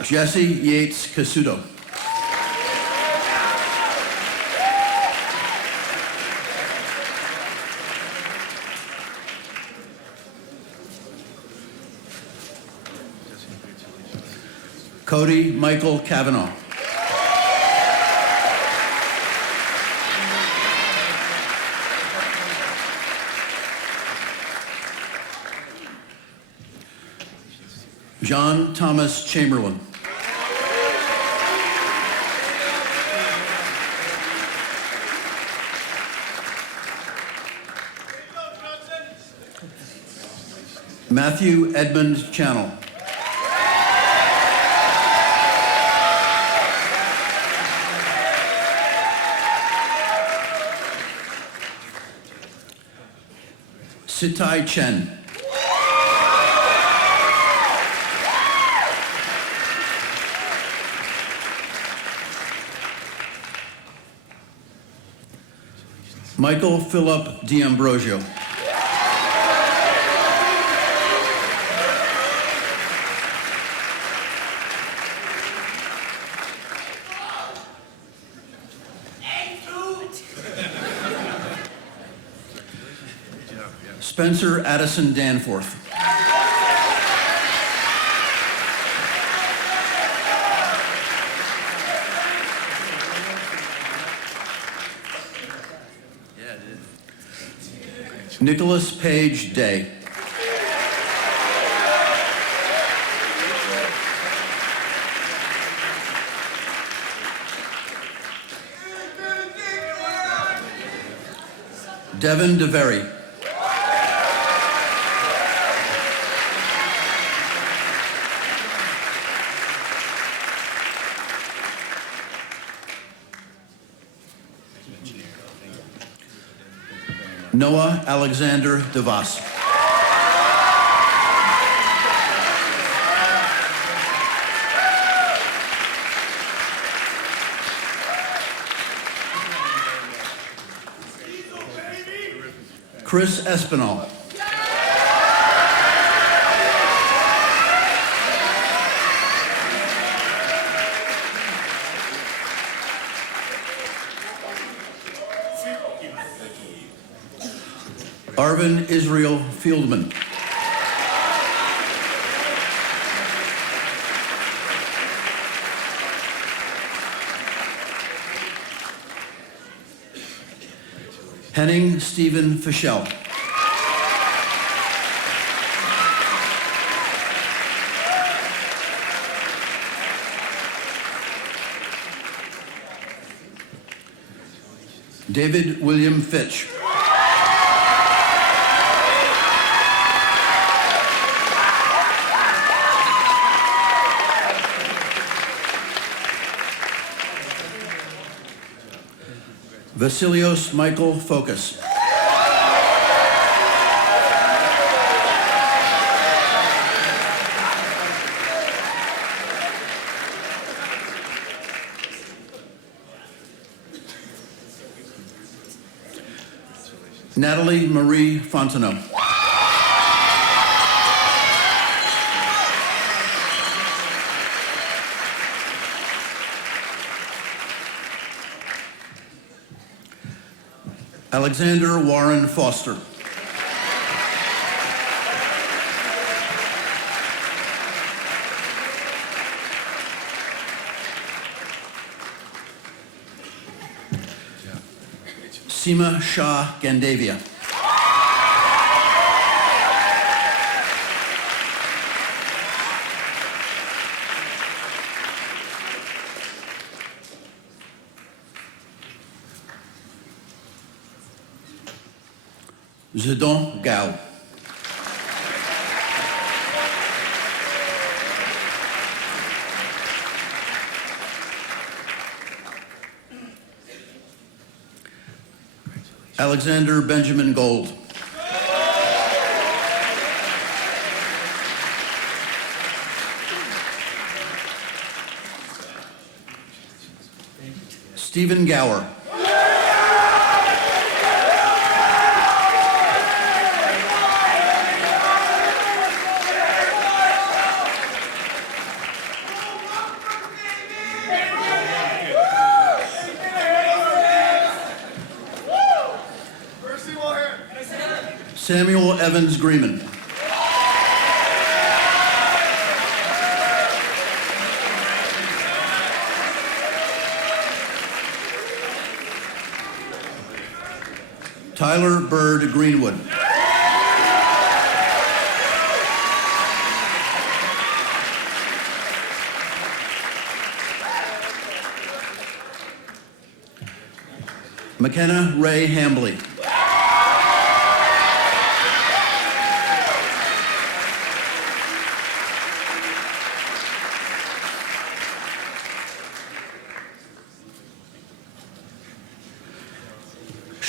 Jesse Yates Casuto. Cody Michael Kavanaugh. John Thomas Chamberlain. Matthew Edmund Channel. Sitai Chen. Michael Philip D'Ambrosio. Spencer Addison Danforth. Nicholas Page Day. Devin DeVere. Noah Alexander DeVos. Chris Espinal. Arvin Israel Fieldman. Henning Stephen Fischel. David William Fitch. Vasilios Michael Focus. Natalie Marie Fontenot. Alexander Warren Foster. Seema Shah Gandavia. Zedon Gao. Alexander Benjamin Gold. Stephen Gower. Samuel Evans Greeman. Tyler Bird Greenwood. McKenna Ray Hambley.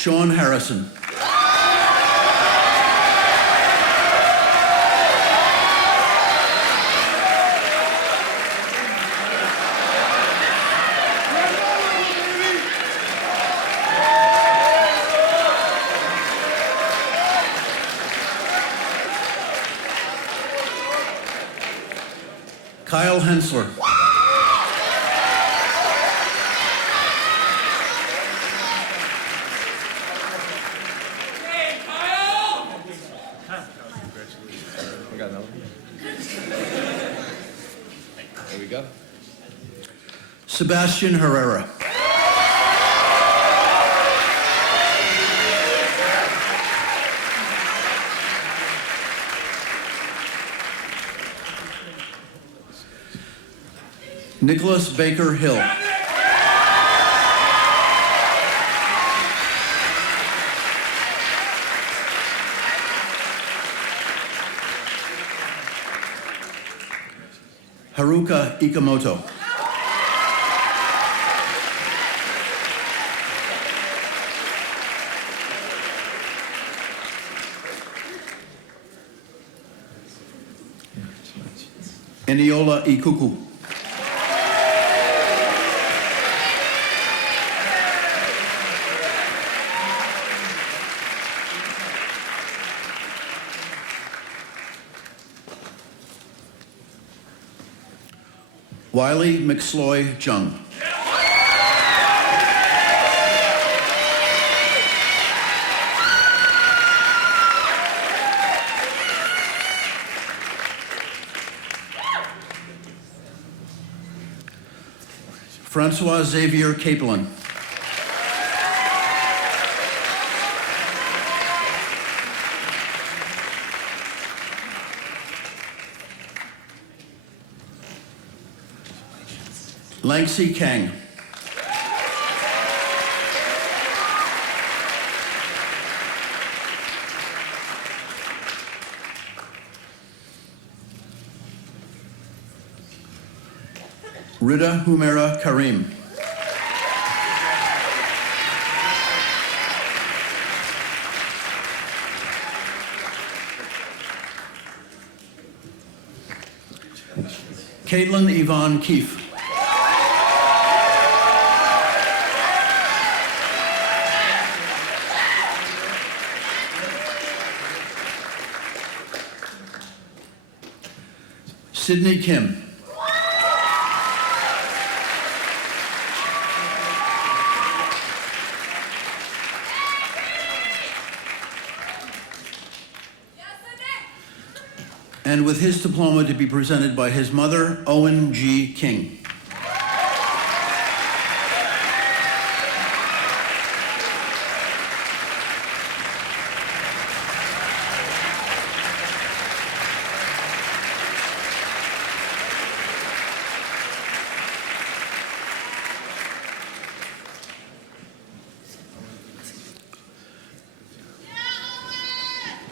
Sean Harrison. Kyle Hensler. Sebastian Herrera. Nicholas Baker Hill. Haruka Ikamoto. Eniola Ikuku. Wiley McSloy Jung. Francois Xavier Capelin. Langxi Kang. Rida Humaira Karim. Caitlin Yvonne Keefe. Sydney Kim. And with his diploma to be presented by his mother, Owen G. King.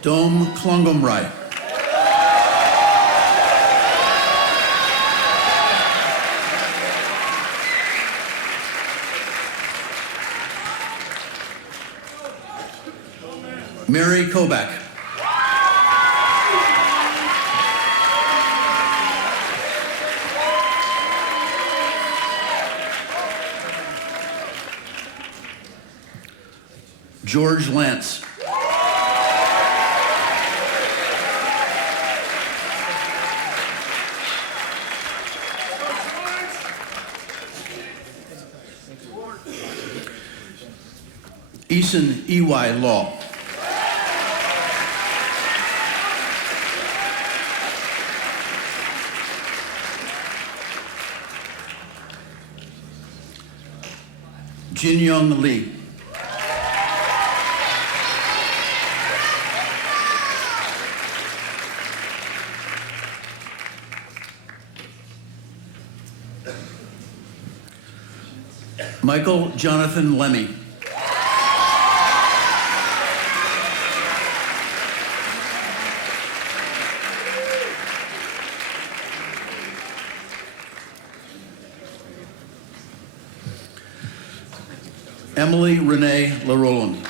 Dome Klungomrai. Mary Kobach. George Lance. Eason E.Y. Law. Jin Young Lee. Michael Jonathan Lemmy. Emily Renee LaRoland.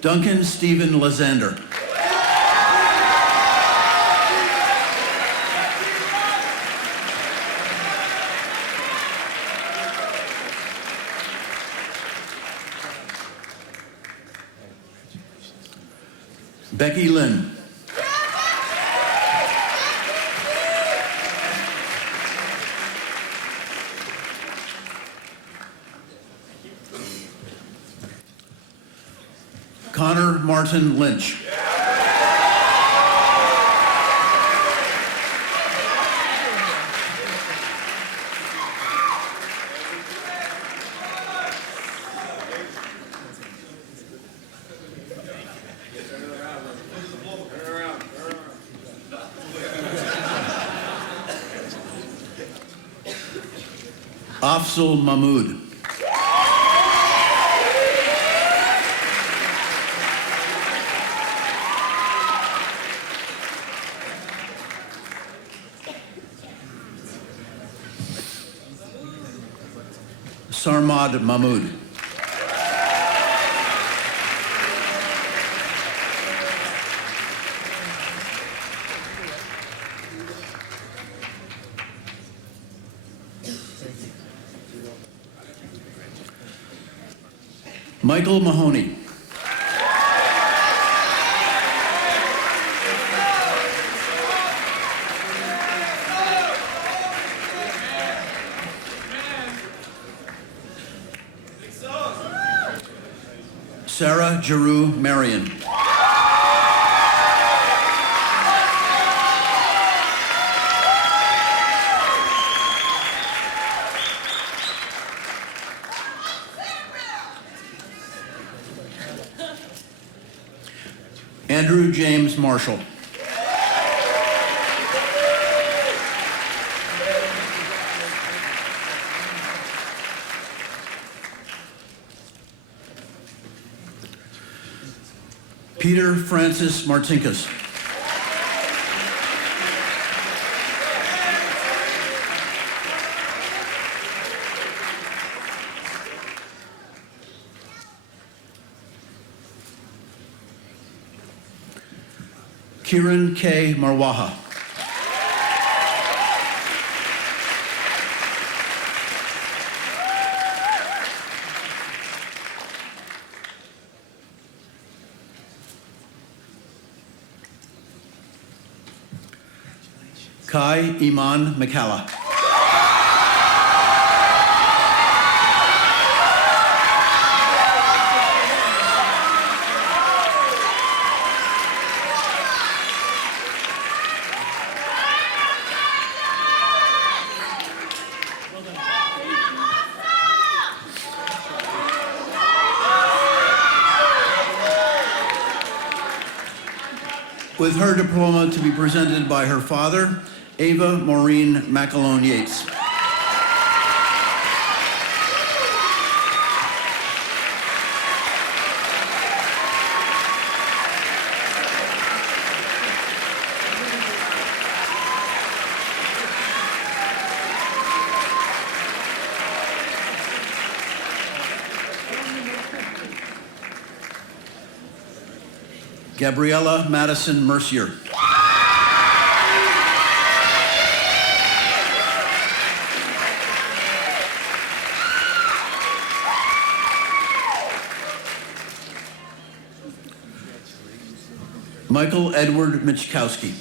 Duncan Stephen Lazander. Becky Lynn. Connor Martin Lynch. Afzal Mahmood. Sarmad Mahmood. Michael Mahoney. Sarah Jeru Marion. Andrew James Marshall. Peter Francis Martinkus. Kiran K. Marwaha. Kai Iman McCalla. With her diploma to be presented by her father, Ava Maureen McAlone Yates. Gabriella Madison Mercier. Michael Edward Michkowski.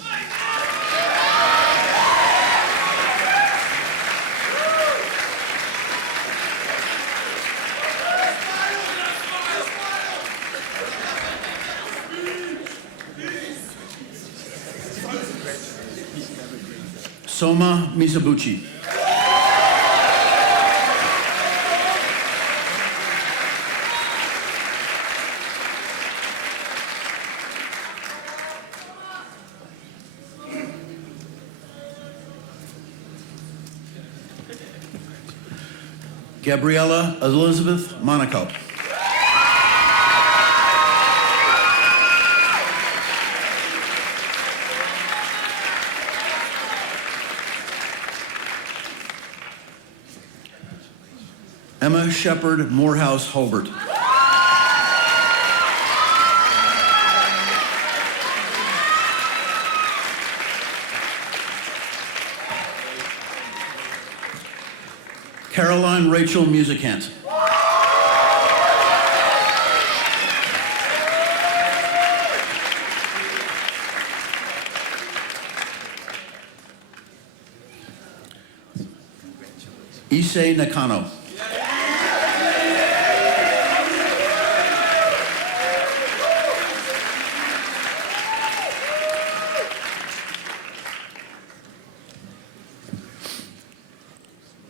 Soma Mizobuchi. Gabriella Elizabeth Monaco. Emma Shepard Morehouse Holbert. Caroline Rachel Musicant. Issei Nakano.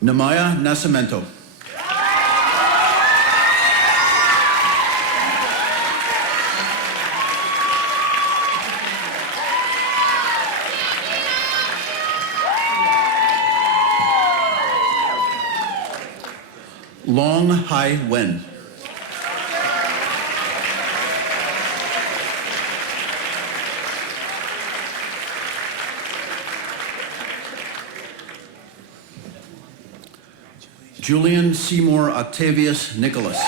Namaya Nascimento. Long Hai Wen. Julian Seymour Octavius Nicholas.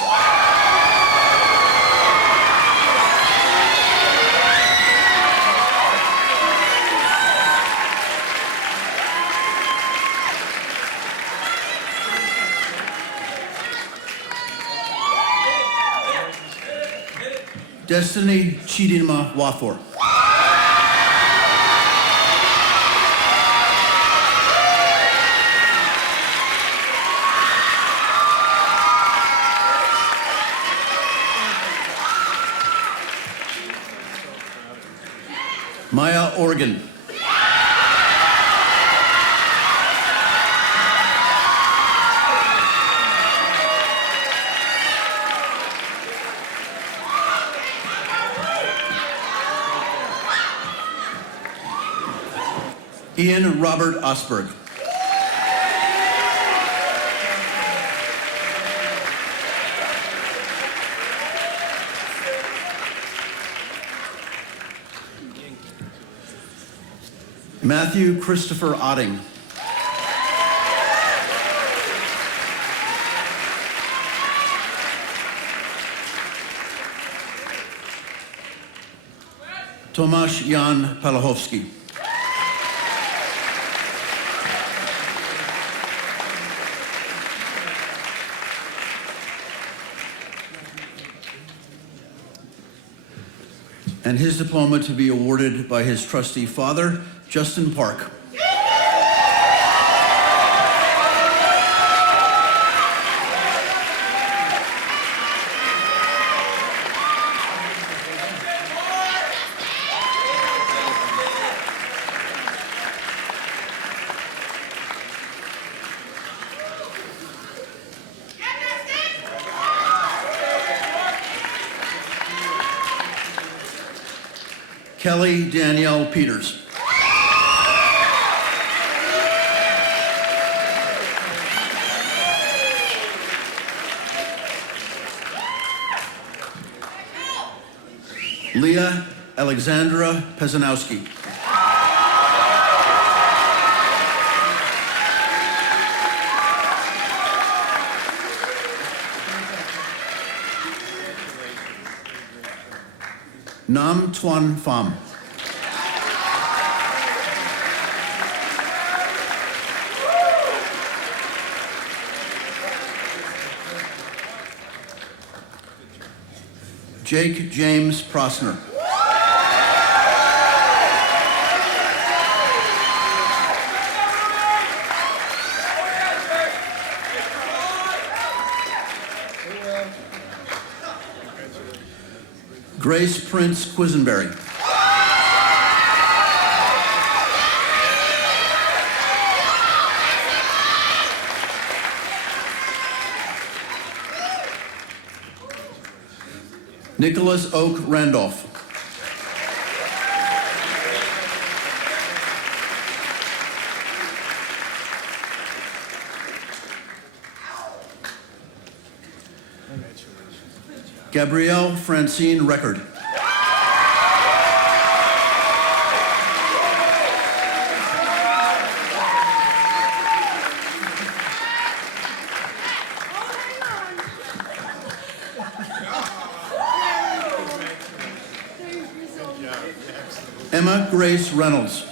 Destiny Chidinma Wafor. Maya Organ. Ian Robert Osberg. Matthew Christopher Otting. Tomasz Jan Palachowski. And his diploma to be awarded by his trustee father, Justin Park. Kelly Danielle Peters. Leah Alexandra Pesanowski. Nam Tuan Pham. Jake James Prosner. Grace Prince Quisenberry. Nicholas Oak Randolph. Gabrielle Francine Record. Emma Grace Reynolds.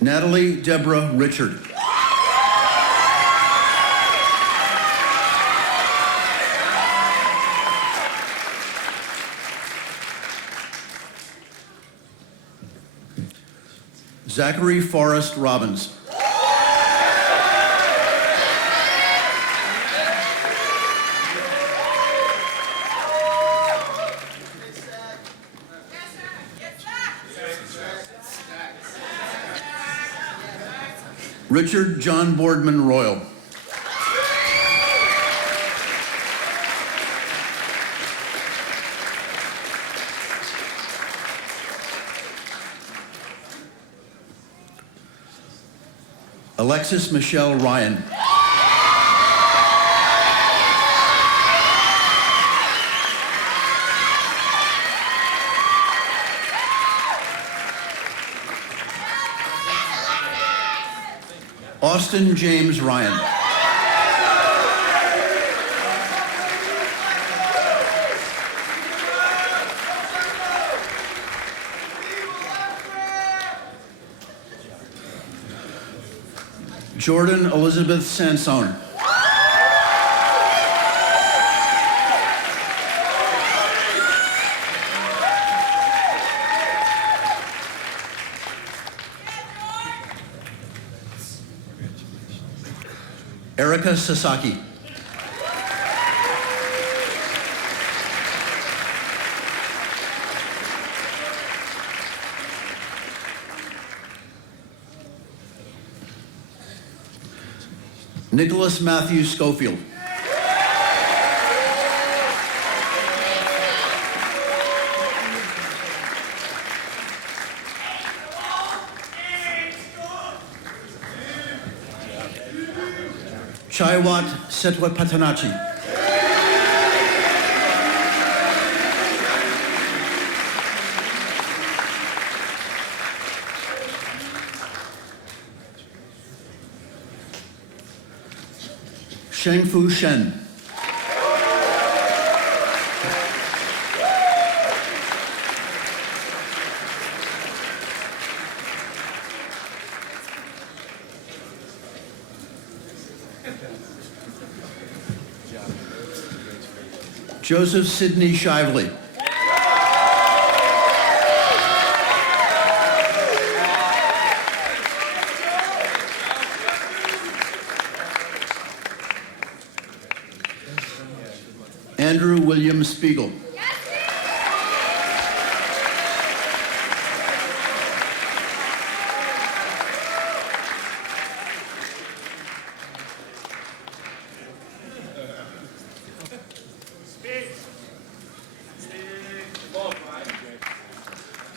Natalie Deborah Richard. Zachary Forrest Robbins. Richard John Boardman Royal. Alexis Michelle Ryan. Austin James Ryan. Jordan Elizabeth Sansone. Erica Sasaki. Nicholas Matthew Schofield. Chaiwat Setwapatanachi. Shengfu Shen. Joseph Sidney Shively. Andrew William Spiegel.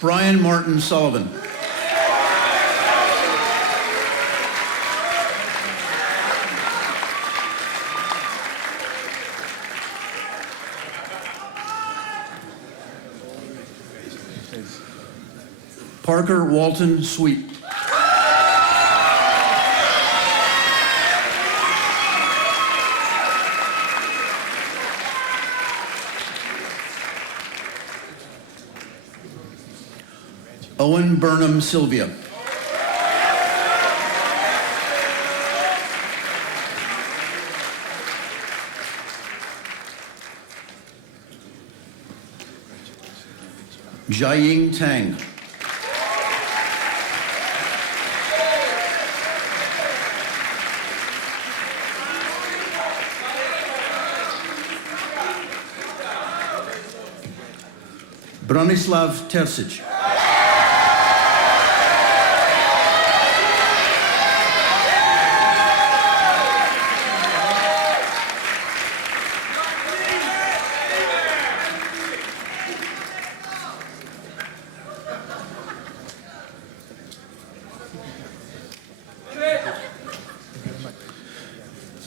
Brian Martin Sullivan. Parker Walton Sweet. Owen Burnham Sylvia. Jiaying Tang. Branislav Terzic.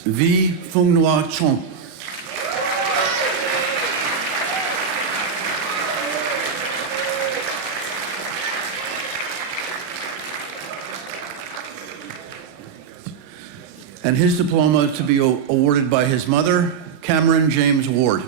V. Phung Ngoa Chong. And his diploma to be awarded by his mother, Cameron James Ward.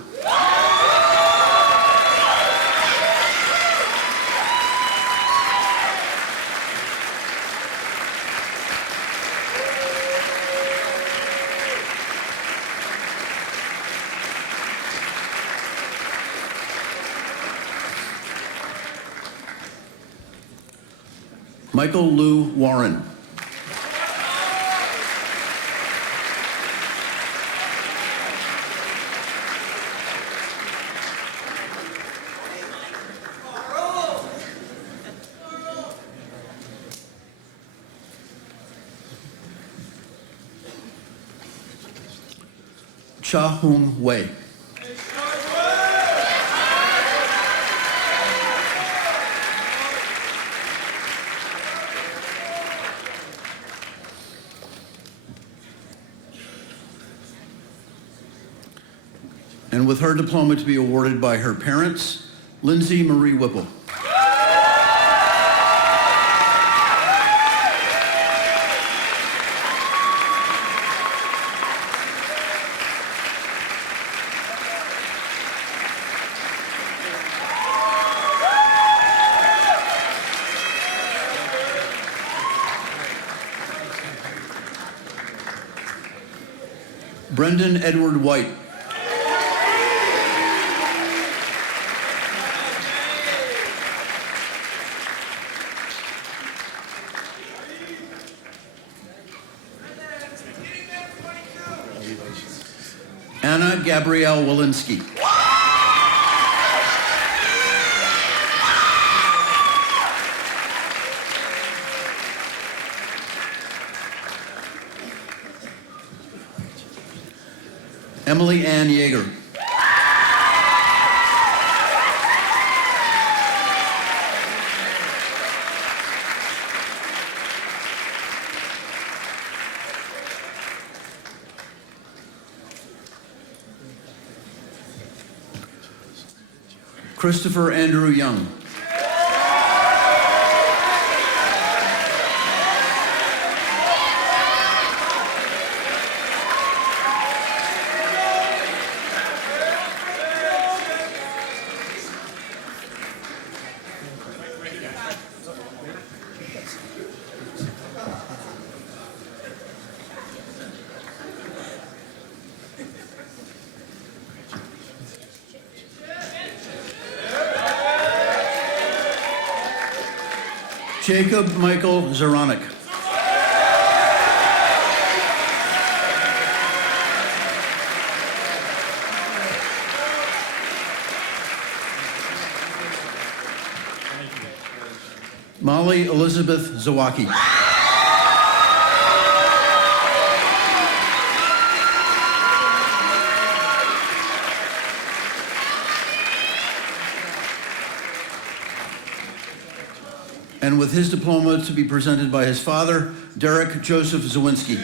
Michael Lou Warren. Cha Hung Wei. And with her diploma to be awarded by her parents, Lindsay Marie Whipple. Brendan Edward White. Anna Gabrielle Walensky. Emily Ann Yeager. Christopher Andrew Young. Jacob Michael Zaranek. Molly Elizabeth Zawacki. And with his diploma to be presented by his father, Derek Joseph Zawinski.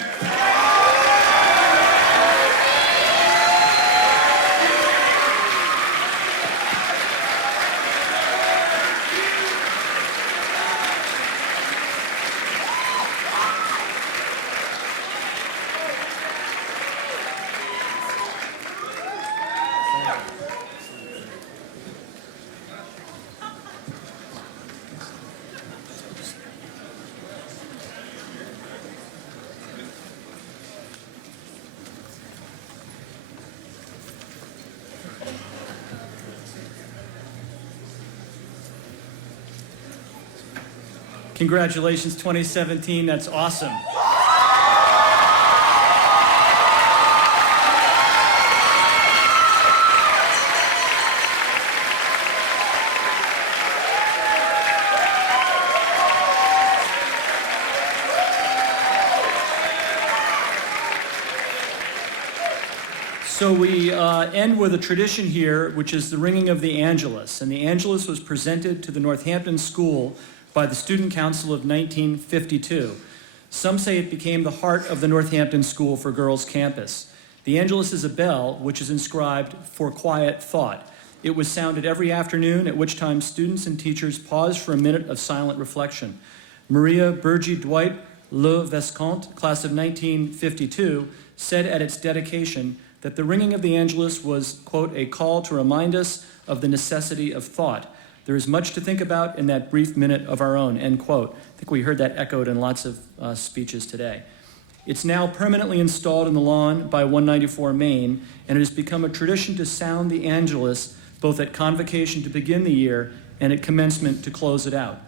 Congratulations, 2017. That's awesome. So we end with a tradition here, which is the ringing of the Angelus. And the Angelus was presented to the Northampton School by the Student Council of 1952. Some say it became the heart of the Northampton School for Girls campus. The Angelus is a bell which is inscribed "For Quiet Thought." It was sounded every afternoon, at which time students and teachers paused for a minute of silent reflection. Maria Bergie Dwight Le Vescant, class of 1952, said at its dedication that the ringing of the Angelus was, quote, "a call to remind us of the necessity of thought. There is much to think about in that brief minute of our own," end quote. I think we heard that echoed in lots of speeches today. It's now permanently installed in the lawn by 194 Main, and it has become a tradition to sound the Angelus both at convocation to begin the year and at commencement to close it out.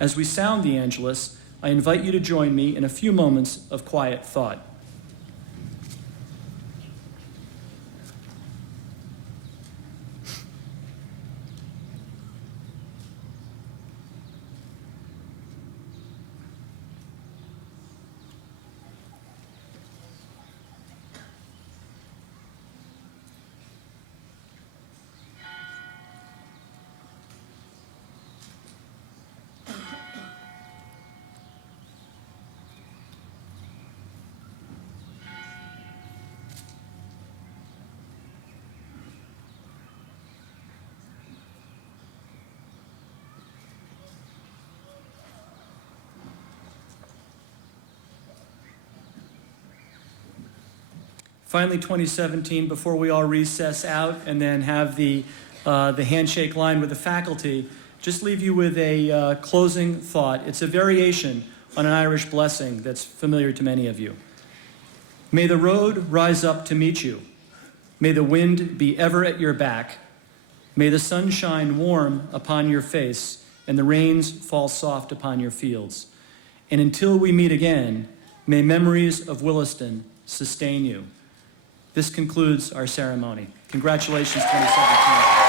As we sound the Angelus, I invite you to join me in a few moments of quiet thought. Finally, 2017, before we all recess out and then have the handshake line with the faculty, just leave you with a closing thought. It's a variation on an Irish blessing that's familiar to many of you. May the road rise up to meet you. May the wind be ever at your back. May the sun shine warm upon your face and the rains fall soft upon your fields. And until we meet again, may memories of Williston sustain you. This concludes our ceremony. Congratulations, 2017.